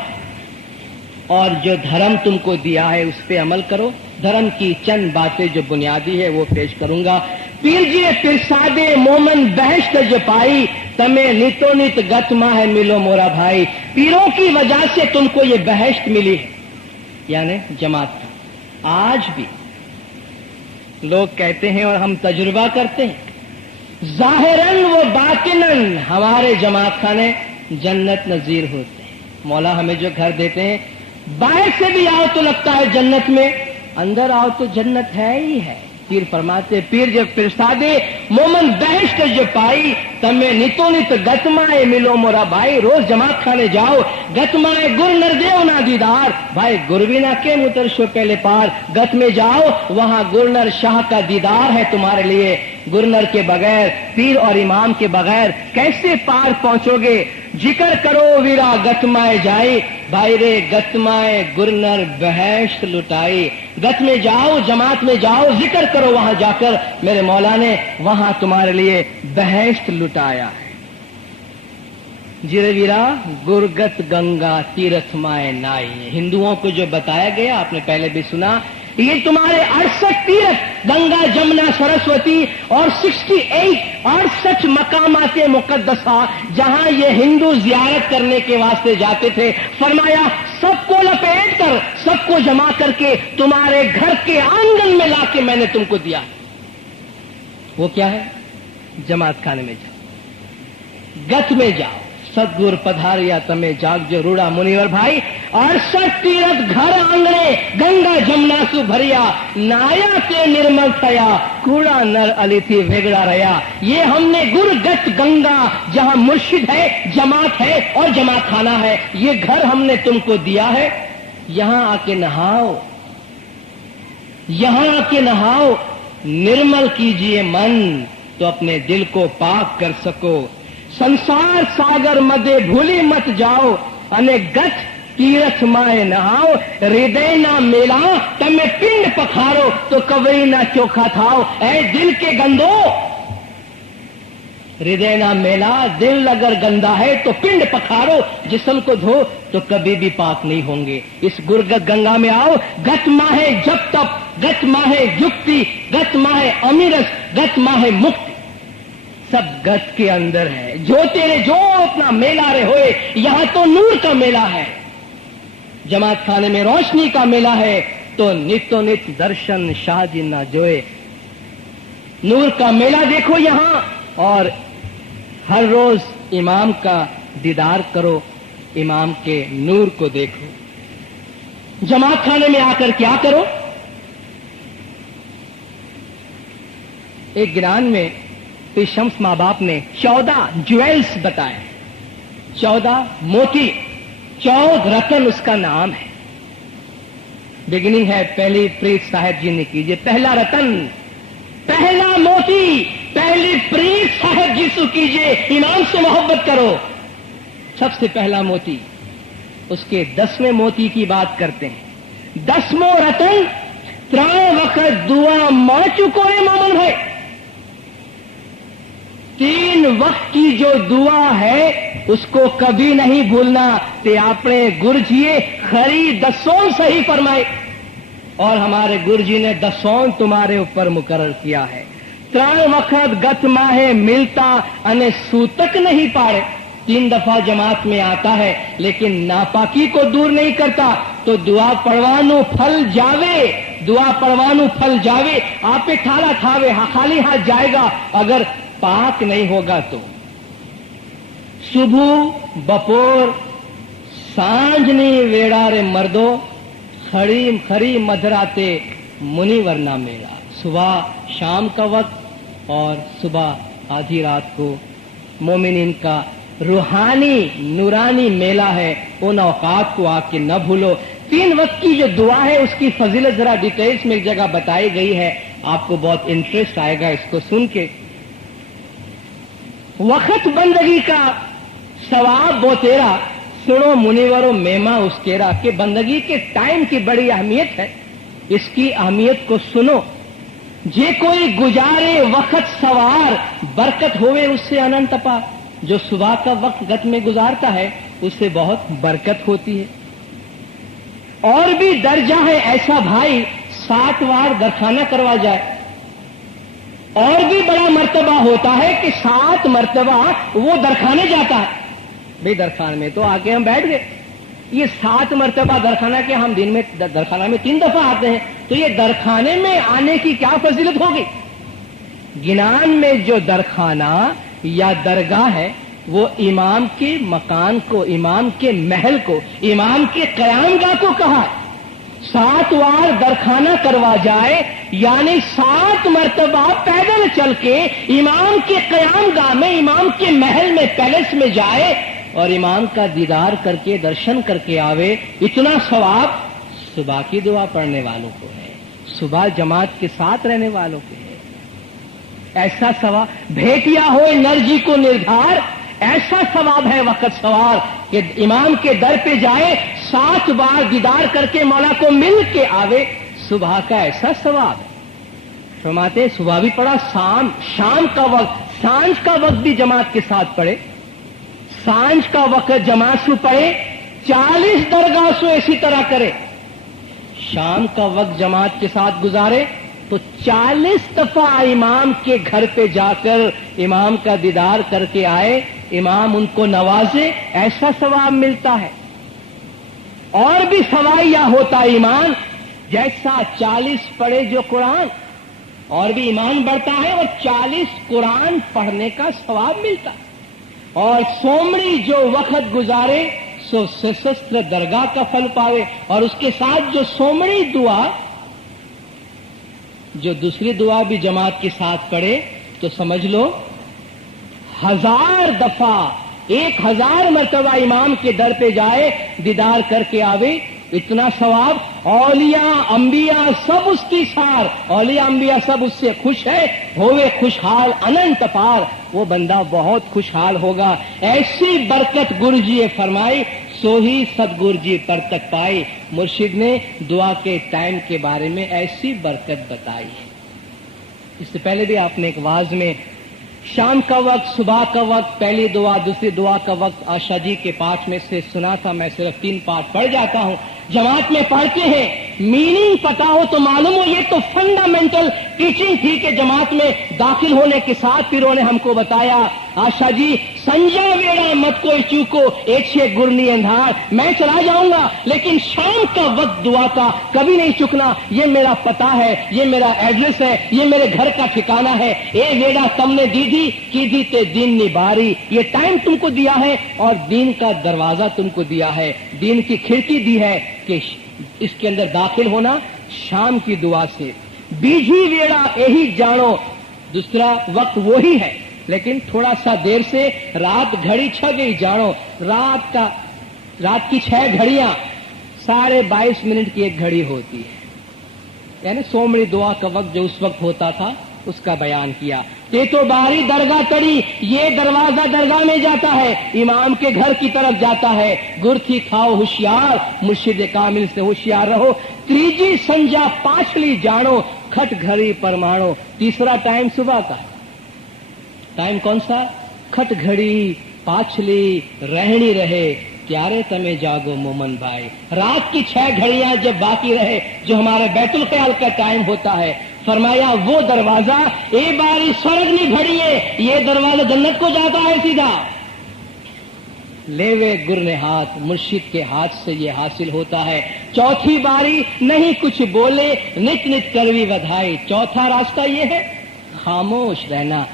और जो धर्म तुमको दिया है उस पे अमल करो। धर्म की चंद बातें जो बुनियादी है वो पेश करूंगा। पीर जी पिरसादे मोमन बहश्त जो पाई, तमें नितो नित गतमा है मिलो मोरा भाई। पीरों की वजह से तुमको ये बहश्त मिली है, यानी जमात का। आज भी लोग कहते हैं और हम तजुर्बा करते हैं, जाहिरन व बातिनन हमारे जमात खाने जन्नत नजीर होते हैं। मौला हमें जो घर देते हैं, बाहर से भी आओ तो लगता है जन्नत में, अंदर आओ तो जन्नत है ही है। पीर फरमाते, पीर जब पिरसादे मोमन बहश्त जो पाई, तमें नितो नित गतमाए मिलो मोरा भाई। रोज जमात खाने जाओ, गतमाए गुर नर देव ना दीदार भाई। गुरविना के मुतरशो पहले पार, गत में जाओ वहां गुरनर शाह का दीदार है तुम्हारे लिए। गुरनर के बगैर, पीर और इमाम के बगैर कैसे पार पहुंचोगे। जिक्र करो वीरा गतमाए जाए, भाई रे गतमाए गुरनर बहश्त लुटाई। गत में जाओ, जमात में जाओ, जिक्र करो वहां जाकर, मेरे मौला ने वहां तुम्हारे लिए बहश्त लुटाया है। जिरे वीरा गुरगत गंगा तीर्थ माए नाई। हिंदुओं को जो बताया गया आपने पहले भी सुना, ये तुम्हारे 68 तीर्थ गंगा जमुना सरस्वती और 68 मकामाते मुकद्दसा जहां ये हिंदू जियारत करने के वास्ते जाते थे, फरमाया सबको लपेट कर, सबको जमा करके तुम्हारे घर के आंगन में लाके मैंने तुमको दिया। वो क्या है? जमात खाने में जाओ, गत में जाओ, सदगुर पधारिया तमे जागजो रूड़ा मुनिवर भाई। 68 तीरथ घर आंगणे गंगा जमुना सु भरिया, नाया ते निर्मल थया कूड़ा नर अली थी वेगड़ा रया। ये हमने गुरगत गंगा जहां मुर्शिद है, जमात है और जमात खाना है, ये घर हमने तुमको दिया है। यहां आके नहाओ, यहां आके नहाओ, निर्मल कीजिए मन तो अपने दिल को पाक कर सको। संसार सागर मध्य भूली मत जाओ, अने गत तीरथ माए नहाओ। हृदय ना मेला तमे पिंड पखारो, तो कवरी ना चोखा थाओ। ऐ दिल के गंदो, हृदय ना मेला, दिल अगर गंदा है तो पिंड पखारो, जिस्म को धो तो कभी भी पाक नहीं होंगे। इस गुरगत गंगा में आओ। गत माहे जप तप, गत माहे युक्ति, गत माहे अमीरस, गत माहे मुक्ति, सब गत के अंदर है। जो तेरे जो अपना मेला रे होए, यहां तो नूर का मेला है, जमात खाने में रोशनी का मेला है, तो नित्यो नित्य दर्शन शाहजी ना जोए। नूर का मेला देखो यहां, और हर रोज इमाम का दीदार करो, इमाम के नूर को देखो। जमात खाने में आकर क्या करो? एक गिरान में पीर शम्स माँ बाप ने 14 ज्वेल्स बताए, 14 मोती, 14 रतन उसका नाम है। बिगिनिंग है पहली प्रीत साहब जी ने कीजिए। पहला रतन, पहला मोती, पहली प्रीत साहब जी से कीजिए, इमाम से मोहब्बत करो। सबसे पहला मोती, उसके 10वें मोती की बात करते हैं। 10वां रतन, 3 वक्त दुआ मां चुको रे मोमन भाई। 3 वक्त की जो दुआ है उसको कभी नहीं भूलना। ते आपने गुरुजीए खरी दसों सही फरमाए, और हमारे गुरुजी ने 10 तुम्हारे ऊपर मुकर्रर किया है। 3 वक्त गत माहे मिलता अने सूतक नहीं पाड़े। 3 दफा जमात में आता है लेकिन नापाकी को दूर नहीं करता। तो दुआ पढ़वानु फल जावे, दुआ पढ़वानु फल जावे। आपे थाला थावे, खाली हाथ जाएगा अगर पाक नहीं होगा तो। सुबह बपोर सांझनी वेड़ा रे मर्दो, खड़ी खरी मधराते मुनिवरना मेला। सुबह शाम का वक्त और सुबह आधी रात को मोमिनीन का रूहानी नूरानी मेला है। उन औकात को आके न भूलो। 3 वक्त की जो दुआ है उसकी फजीलत जरा डिटेल्स में एक जगह बताई गई है, आपको बहुत इंटरेस्ट आएगा इसको सुन के। वक्त बंदगी का सवाब बोतेरा, सुनो मुनिवरो मेमा उसकेरा, के बंदगी के टाइम की बड़ी अहमियत है। इसकी अहमियत को सुनो। जे कोई गुजारे वक्त सवार, बरकत होवे उससे अनंत पार। जो सुबह का वक्त गत में गुजारता है उससे बहुत बरकत होती है। और भी दर्जा है ऐसा भाई 7 बार दरखाना करवा जाए। और भी बड़ा मर्तबा होता है कि 7 मर्तबा वो दरखाने जाता है। भाई दरखाने में तो आके हम बैठ गए, ये 7 मर्तबा दरखाना के हम दिन में दरखाना में 3 दफा आते हैं, तो ये दरखाने में आने की क्या फजीलत होगी? गिनान में जो दरखाना या दरगाह है वो इमाम के मकान को, इमाम के महल को, इमाम के कयामगाह को कहा है। 7 बार दरखाना करवा जाए यानी 7 मर्तबा पैदल चल के इमाम के कयामगाह में, इमाम के महल में, पैलेस में जाए और इमाम का दीदार करके दर्शन करके आवे। इतना सवाब सुबह की दुआ पढ़ने वालों को है, सुबह जमात के साथ रहने वालों को है। ऐसा सवाब भेटिया हो नरजी को निर्धार, ऐसा सवाब है वक्त सवार कि इमाम के दर पे जाए, 7 बार दीदार करके मौला को मिल के आवे। सुबह का ऐसा सवाब है। फरमाते सुबह भी पढ़ा, शाम का वक्त, सांझ का वक्त भी जमात के साथ पढ़े। सांझ का वक्त जमात से पढ़े, 40 दरगाह से इसी तरह करे। शाम का वक्त जमात के साथ गुजारे तो 40 दफा इमाम के घर पे जाकर इमाम का दीदार करके आए, इमाम उनको नवाजे, ऐसा सवाब मिलता है। और भी सवाइया होता है ईमान, जैसा 40 पढ़े जो कुरान, और भी ईमान बढ़ता है और 40 कुरान पढ़ने का सवाब मिलता है। اور سومڑی جو وقت گزارے سو سشستر درگاہ کا پھل پاوے. اور اس کے ساتھ جو سومڑی دعا، جو دوسری دعا بھی جماعت کے ساتھ پڑھے تو سمجھ لو 1000 دفعہ 1000 مرتبہ امام کے در پہ جائے، دیدار کر کے آوے، اتنا ثواب. اولیاء انبیاء سب اس کی سار، اولیاء انبیاء سب اس سے خوش ہے، ہوئے خوشحال اننت پار. وہ بندہ بہت خوشحال ہوگا. ایسی برکت گرو جی نے فرمائی، سو ہی ستگور جی پر تک پائی. مرشد نے دعا کے ٹائم کے بارے میں ایسی برکت بتائی ہے. اس سے پہلے بھی آپ نے ایک واعظ میں شام کا وقت، صبح کا وقت، پہلی دعا دوسری دعا کا وقت آشا جی کے پاس میں سے سنا تھا. میں صرف 3 پارٹ پڑھ جاتا ہوں. جماعت میں پڑھتے ہیں، میننگ پتا ہو تو معلوم ہو. یہ تو فنڈامنٹل ٹیچنگ تھی کہ جماعت میں داخل ہونے کے ساتھ پیروں نے ہم کو بتایا، آشا جی سنجا ویڑا مت کوئی چوکو، ایچھے گرنی اندھار. میں چلا جاؤں گا لیکن شام کا وقت دعا کا کبھی نہیں چکنا. یہ میرا پتا ہے، یہ میرا ایڈریس ہے، یہ میرے گھر کا ٹھکانہ ہے. اے ویڑا تم نے دی کی دی تے دین نباری. یہ ٹائم تم کو دیا ہے اور دین کا دروازہ تم کو دیا ہے، دین کی کھڑکی دی ہے کہ اس کے اندر داخل ہونا شام کی دعا سے. بیجی ویڑا یہی جانو، دوسرا وقت وہی ہے لیکن تھوڑا سا دیر سے. رات گھڑی چھا گئی جانو، رات کی 6 گھڑیاں 22.5 منٹ کی ایک گھڑی ہوتی ہے. یعنی سومڑی دعا کا وقت جو اس وقت ہوتا تھا اس کا بیان کیا. تے تو باری درگاہ کڑی، یہ دروازہ درگاہ میں جاتا ہے، امام کے گھر کی طرف جاتا ہے. گرتھی کھاؤ ہوشیار، مرشد کامل سے ہوشیار رہو. تیجی سنجا پاچھلی جانو، کھٹ گھڑی پرمانو. تیسرا ٹائم صبح کا ہے. ٹائم کون سا؟ کھٹ گھڑی پاچھلی رہنی رہے، پیارے تمہیں جاگو مومن بھائی. رات کی 6 گھڑیاں جب باقی رہے جو ہمارے بیت الخیال کا ٹائم ہوتا ہے، فرمایا وہ دروازہ اے باری سرگ نہیں گھڑیے، یہ دروازہ جنت کو جاتا ہے سیدھا. لیوے گرنے ہاتھ، مرشد کے ہاتھ سے یہ حاصل ہوتا ہے. چوتھی باری نہیں کچھ بولے، نت نت کروی ودھائی. چوتھا راستہ یہ ہے خاموش رہنا،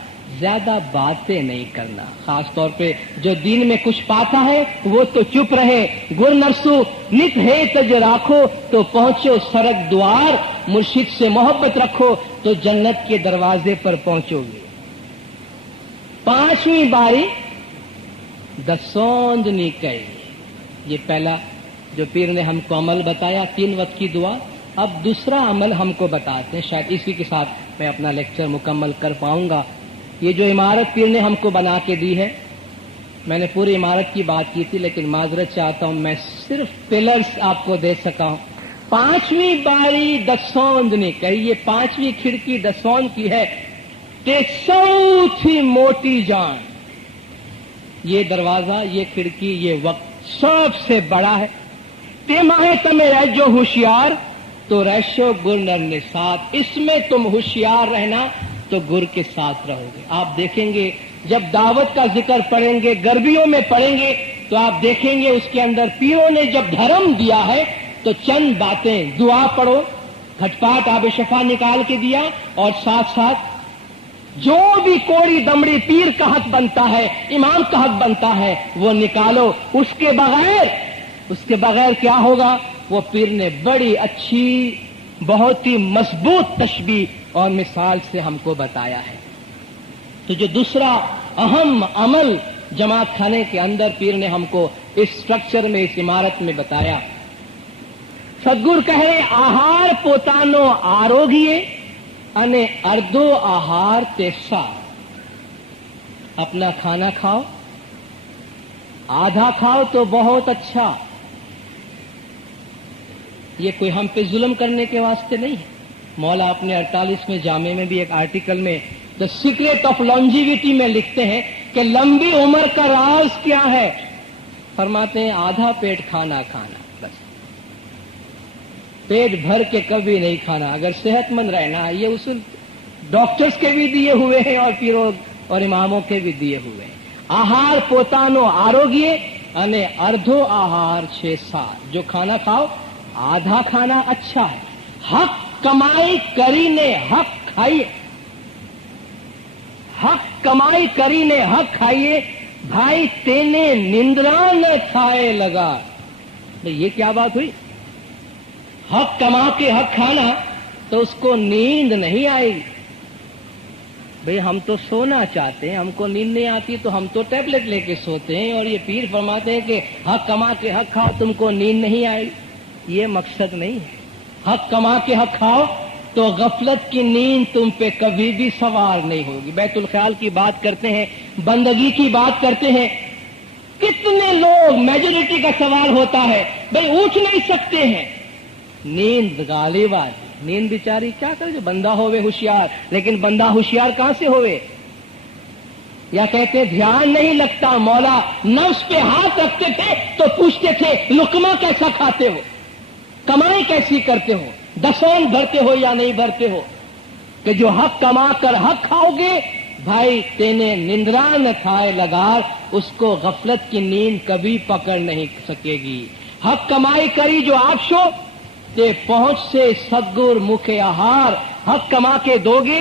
زیادہ باتیں نہیں کرنا. خاص طور پہ جو دین میں کچھ پاتا ہے وہ تو چپ رہے. گر نرسو نت ہے تج راکھو تو پہنچو سرگ دوار. مرشد سے محبت رکھو تو جنت کے دروازے پر پہنچو گے. 5ویں باری دسوند نکئی. یہ پہلا جو پیر نے ہم کو عمل بتایا 3 وقت کی دعا. اب دوسرا عمل ہم کو بتاتے ہیں، شاید اسی کے ساتھ میں اپنا لیکچر مکمل کر پاؤں گا. یہ جو عمارت پیر نے ہم کو بنا کے دی ہے، میں نے پوری عمارت کی بات کی تھی لیکن معذرت چاہتا ہوں میں صرف پلرز آپ کو دے سکا ہوں. 5ویں باری دسوند نکئی. یہ 5ویں کھڑکی دسوند کی ہے. تے سوتھی موٹی جان. یہ دروازہ، یہ کھڑکی، یہ وقت سب سے بڑا ہے. تے ماہے تمہیں رہ جو ہوشیار تو رہشو گر نر نے ساتھ. اس میں تم ہوشیار رہنا تو گر کے ساتھ رہو گے. آپ دیکھیں گے جب دعوت کا ذکر پڑھیں گے، گربیوں میں پڑھیں گے تو آپ دیکھیں گے اس کے اندر پیروں نے جب دھرم دیا ہے تو چند باتیں، دعا پڑھو، گھٹ پاٹ آب شفا نکال کے دیا، اور ساتھ ساتھ جو بھی کوڑی دمڑی پیر کا حق بنتا ہے، امام کا حق بنتا ہے، وہ نکالو. اس کے بغیر کیا ہوگا؟ وہ پیر نے بڑی اچھی بہت ہی مضبوط تشبیہ اور مثال سے ہم کو بتایا ہے. تو جو دوسرا اہم عمل جماعت خانے کے اندر پیر نے ہم کو اس سٹرکچر میں، اس عمارت میں بتایا، سدگور کہے آہار پوتانو آروگیے انے اردو آہار تیسا. اپنا کھانا کھاؤ، آدھا کھاؤ تو بہت اچھا. یہ کوئی ہم پہ ظلم کرنے کے واسطے نہیں ہے. مولا اپنے 48ویں جامع میں بھی ایک آرٹیکل میں دا سیکریٹ آف لانجیویٹی میں لکھتے ہیں کہ لمبی عمر کا راز کیا ہے. فرماتے ہیں آدھا پیٹ کھانا کھانا، بس پیٹ بھر کے کبھی نہیں کھانا اگر صحت مند رہنا ہے. یہ اصول ڈاکٹرز کے بھی دیے ہوئے ہیں اور پیروں اور اماموں کے بھی دیے ہوئے ہیں. آہار پوتانو آروگیے انے اردھو آہار 6 جو کھانا کھاؤ آدھا کھانا اچھا ہے. حق کمائی کرینے حق کھائیے، حق کمائی کرینے حق کھائیے. भाई तेने निंद्रा न खाए लगा। तो ये क्या बात हुई? हक कमा के हक खाना तो उसको नींद नहीं आएगी। भाई हम तो सोना चाहते हैं, हमको नींद नहीं आती तो हम तो टैबलेट लेके सोते हैं, और ये पीर फरमाते हैं कि हक कमा के हक खाओ तुमको नींद नहीं आएगी। ये मकसद नहीं है। हक कमा के हक खाओ तो गफलत की नींद तुम पे कभी भी सवार नहीं होगी। बैतुल ख्याल की बात करते हैं, बंदगी की बात करते हैं, कितने लोग मेजोरिटी का सवाल होता है भाई उठ नहीं सकते हैं, नींद गालिब आती। नींद बेचारी क्या करे, जो बंदा होवे होशियार, लेकिन बंदा होशियार कहां से होवे? या कहते ध्यान नहीं लगता, मौला नफ्स पे हाथ रखते थे तो पूछते थे लुकमा कैसा खाते हो, कमाई कैसी करते हो, दसौन भरते हो या नहीं भरते हो? कि जो हक कमा कर हक खाओगे भाई तेने निंद्रा न खाए लगार, उसको गफलत की नींद कभी पकड़ नहीं सकेगी। हक कमाई करी जो आपशो ते पहुंच से सदगुर मुखे आहार, हक कमा के दोगे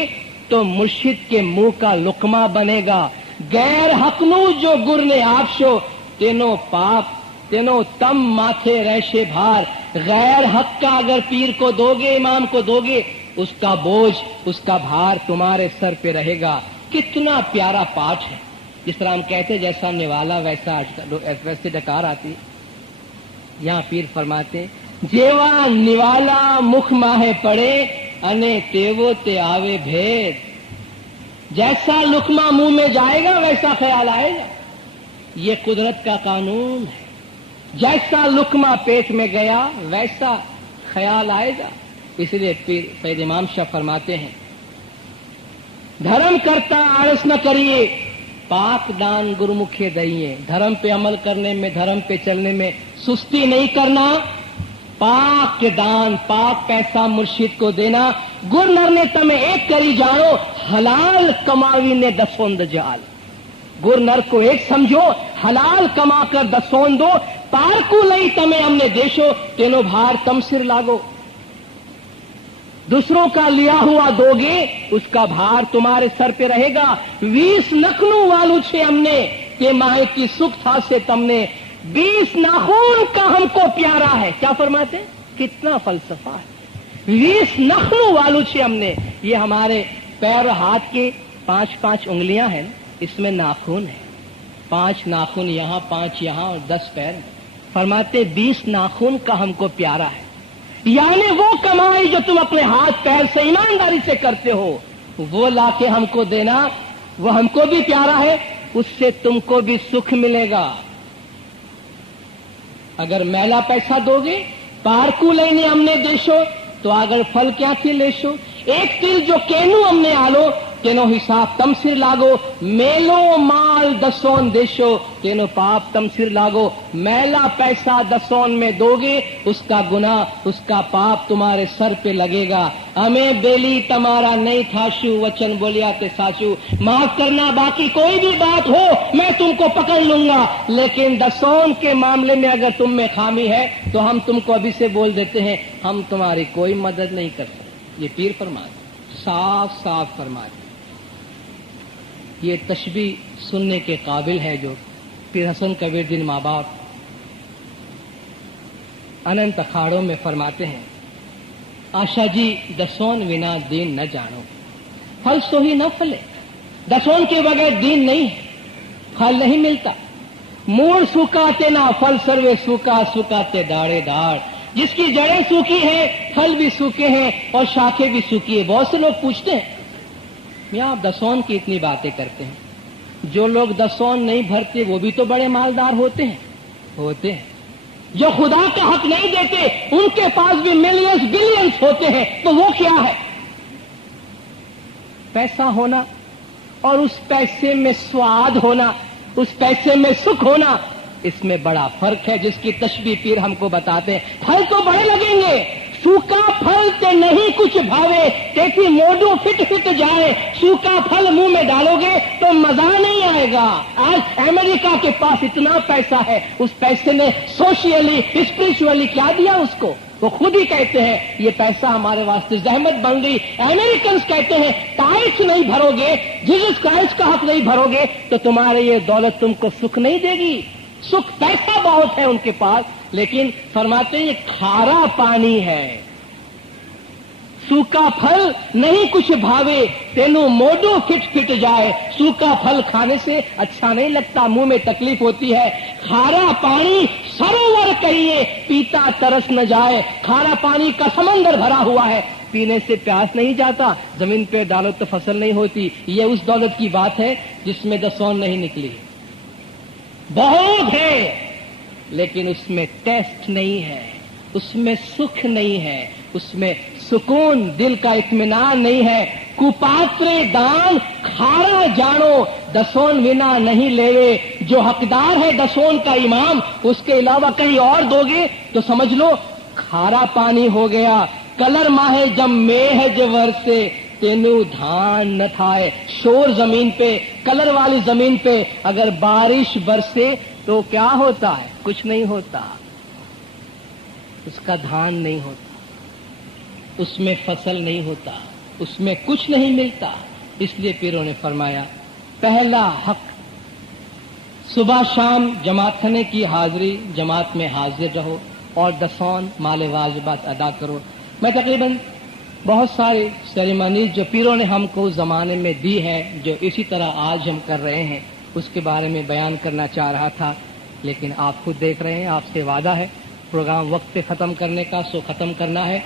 तो मुर्शिद के मुंह का लुकमा बनेगा। गैर हकनू जो गुर ने आपशो तेनो पाप तेनो तम माथे रहशे भार। गैर हक का अगर पीर को दोगे, इमाम को दोगे, उसका बोझ उसका भार तुम्हारे सर पे रहेगा। कितना प्यारा पाठ है। जिस तरह हम कहते जैसा निवाला वैसे डकार आती। यहाँ पीर फरमाते जेवा निवाला मुख माहे पड़े अने तेवो ते आवे भेद। जैसा लुकमा मुंह में जाएगा वैसा ख्याल आएगा। ये कुदरत का कानून है। जैसा लुकमा पेट में गया वैसा ख्याल आएगा। इसलिए पीर सैयद इमाम शाह फरमाते हैं धर्म करता आलस न करिए, पाक दान गुरुमुखे दइए। धर्म पे अमल करने में, धर्म पे चलने में सुस्ती नहीं करना। पाक दान, पाक पैसा मुर्शिद को देना। गुर नर ने तमें एक करी जानो, हलाल कमावी ने दसोंद जाल। गुर नर को एक समझो, हलाल कमा कर दसोन दो। पारकू लई तमें हमने देशो, तेनो भार तम सिर लागो। दूसरों का लिया हुआ दोगे, उसका भार तुम्हारे सर पे रहेगा। 20 नखनू वालू छे हमने, के माए की सुख था से तमने। 20 नाखून का हमको प्यारा है। क्या फरमाते? कितना फलसफा है। 20 नखनू वालू छे हमने। ये हमारे पैर और हाथ के 5-5 उंगलियां हैं, इसमें नाखून है। 5 नाखून यहाँ, 5 यहाँ और 10 पैर। फरमाते 20 नाखून का हमको प्यारा है। यानी वो कमाई जो तुम अपने हाथ पैर से ईमानदारी से करते हो, वो लाके हमको देना, वो हमको भी प्यारा है, उससे तुमको भी सुख मिलेगा। अगर मैला पैसा दोगे, पारकू लेने हमने देशो, तो अगर फल क्या थी लेशो। एक तिल जो केनू हमने आलो, तेनो हिसाब तम सिर लागो। मेलो माल दसोन देशो, तेनो पाप तम सिर लागो। मैला पैसा दसोन में दोगे, उसका गुनाह, उसका पाप तुम्हारे सर पे लगेगा। हमें बेली तुम्हारा नहीं थाशु, वचन बोलिया ते साचू। माफ करना, बाकी कोई भी बात हो मैं तुमको पकड़ लूंगा, लेकिन दसोन के मामले में अगर तुम में खामी है तो हम तुमको अभी से बोल देते हैं, हम तुम्हारी कोई मदद नहीं कर सकते। ये पीर फरमाते, साफ साफ फरमाते। ये तशबीह सुनने के काबिल है जो पीर हसन कबीर दिन माँ बाप अनंत अखाड़ों में फरमाते हैं। आशा जी दसोन विना दीन न जानो, फल सो ही न फले। दसोन के बगैर दीन नहीं है, फल नहीं मिलता। मूल सूखाते ना फल सर्वे सूखा, सूखाते दाड़े दाड़। जिसकी जड़ें सूखी हैं, फल भी सूखे हैं और शाखें भी सूखी है। बहुत से लोग पूछते हैं मियां आप दसौन की इतनी बातें करते हैं, जो लोग दसौन नहीं भरते वो भी तो बड़े मालदार होते हैं। जो खुदा का हक नहीं देते उनके पास भी मिलियंस बिलियंस होते हैं, तो वो क्या है? पैसा होना और उस पैसे में स्वाद होना, उस पैसे में सुख होना, इसमें बड़ा फर्क है, जिसकी तशबीह पीर हमको बताते हैं। फल तो बड़े लगेंगे, सूखा फल ते नहीं कुछ भावे, तेथी मोडू फिट फिट जाए। सूखा फल मुंह में डालोगे तो मजा नहीं आएगा। आज अमेरिका के पास इतना पैसा है, उस पैसे ने सोशली स्पिरिचुअली क्या दिया उसको? وہ خود ہی کہتے ہیں یہ پیسہ ہمارے واسطے زحمت بن گئی. امریکنز کہتے ہیں ٹیکس نہیں بھرو گے, جیسس کرائسٹ کا حق نہیں بھرو گے تو تمہارے یہ دولت تم کو سکھ نہیں دے گی. سکھ پیسہ بہت ہے ان کے پاس, لیکن فرماتے ہیں یہ کھارا پانی ہے. سوکھا پھل نہیں کچھ بھاوے, تینو موڈو پھٹ پھٹ جائے. سوکھا پھل کھانے سے اچھا نہیں لگتا, منہ میں تکلیف ہوتی ہے. کھارا پانی سروور کہیے, پیتا ترس نہ جائے. کھارا پانی کا سمندر بھرا ہوا ہے, پینے سے پیاس نہیں جاتا. زمین پہ ڈالو تو فصل نہیں ہوتی. یہ اس دولت کی بات ہے جس میں دسون نہیں نکلی. بہت ہے لیکن اس میں ٹیسٹ نہیں ہے, اس میں سکھ نہیں ہے, اس میں سکون دل کا اطمینان نہیں ہے. کپاترے دان کھارا جانو, دسون ونا نہیں لیوے. جو حقدار ہے دسون کا امام, اس کے علاوہ کہیں اور دو گے تو سمجھ لو کھارا پانی ہو گیا. کلر ماہے جب میہ جور سے تینو دھان نہ تھائے. شور زمین پہ, کلر والی زمین پہ اگر بارش برسے تو کیا ہوتا ہے؟ کچھ نہیں ہوتا. اس کا دھان نہیں ہوتا, اس میں فصل نہیں ہوتا, اس میں کچھ نہیں ملتا. اس لیے پیروں نے فرمایا پہلا حق صبح شام جماعت خانے کی حاضری, جماعت میں حاضر رہو اور دسون مال واجبات ادا کرو. میں تقریباً بہت ساری سیریمنیز جو پیروں نے ہم کو زمانے میں دی ہے, جو اسی طرح آج ہم کر رہے ہیں, اس کے بارے میں بیان کرنا چاہ رہا تھا. لیکن آپ خود دیکھ رہے ہیں, آپ سے وعدہ ہے پروگرام وقت پہ ختم کرنے کا, سو ختم کرنا ہے.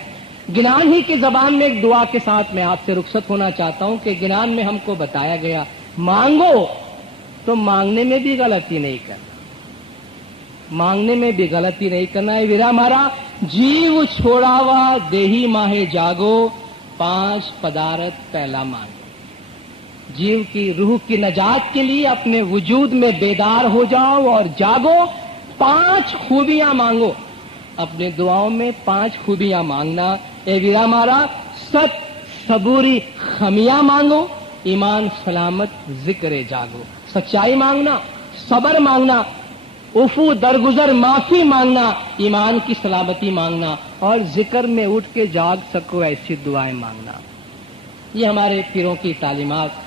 گنان ہی کی زبان میں ایک دعا کے ساتھ میں آپ سے رخصت ہونا چاہتا ہوں کہ گنان میں ہم کو بتایا گیا مانگو تو مانگنے میں بھی غلطی نہیں کرنا, مانگنے میں بھی غلطی نہیں کرنا ہے. ویرا مارا جیو چھوڑاوا دیہی ماہے جاگو, 5 پدارت پہلا مانگو. جیو کی روح کی نجات کے لیے اپنے وجود میں بیدار ہو جاؤ اور جاگو. 5 خوبیاں مانگو, اپنے دعاؤں میں 5 خوبیاں مانگنا. اے ویرا مارا ست صبوری خمیاں مانگو, ایمان سلامت ذکر جاگو. سچائی مانگنا, صبر مانگنا, عفو درگزر معافی مانگنا, ایمان کی سلامتی مانگنا, اور ذکر میں اٹھ کے جاگ سکو ایسی دعائیں مانگنا. یہ ہمارے پیروں کی تعلیمات.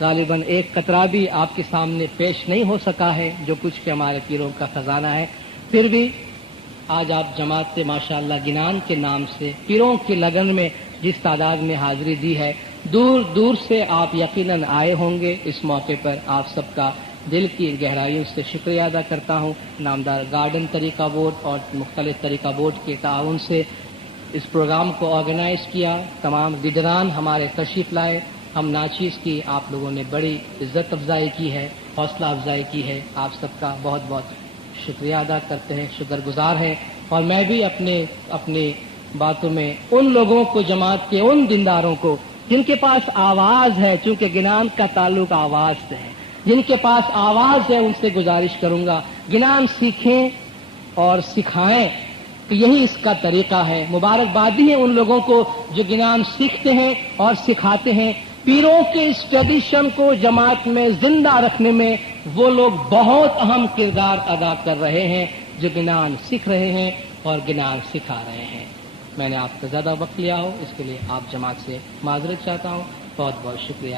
غالباً ایک قطرہ بھی آپ کے سامنے پیش نہیں ہو سکا ہے جو کچھ کہ ہمارے پیروں کا خزانہ ہے. پھر بھی آج آپ جماعت سے ماشاءاللہ گنان کے نام سے پیروں کی لگن میں جس تعداد میں حاضری دی ہے, دور دور سے آپ یقیناً آئے ہوں گے. اس موقع پر آپ سب کا دل کی گہرائیوں سے شکریہ ادا کرتا ہوں. نامدار گارڈن طریقہ بورڈ اور مختلف طریقہ بورڈ کے تعاون سے اس پروگرام کو آرگنائز کیا. تمام لیڈران ہمارے تشریف لائے. ہم ناچیز کی آپ لوگوں نے بڑی عزت افزائی کی ہے, حوصلہ افزائی کی ہے. آپ سب کا بہت بہت شکریہ ادا کرتے ہیں, شکر گزار ہیں. اور میں بھی اپنی باتوں میں ان لوگوں کو, جماعت کے ان دینداروں کو جن کے پاس آواز ہے, چونکہ گنان کا تعلق آواز سے ہے, جن کے پاس آواز ہے ان سے گزارش کروں گا گنان سیکھیں اور سکھائیں کہ یہی اس کا طریقہ ہے. مبارکبادی ہے ان لوگوں کو جو گنان سیکھتے ہیں اور سکھاتے ہیں. پیروں کے اس ٹریڈیشن کو جماعت میں زندہ رکھنے میں وہ لوگ بہت اہم کردار ادا کر رہے ہیں جو گنان سیکھ رہے ہیں اور گنان سکھا رہے ہیں. میں نے آپ کا زیادہ وقت لیا ہو اس کے لیے آپ جماعت سے معذرت چاہتا ہوں. بہت بہت شکریہ.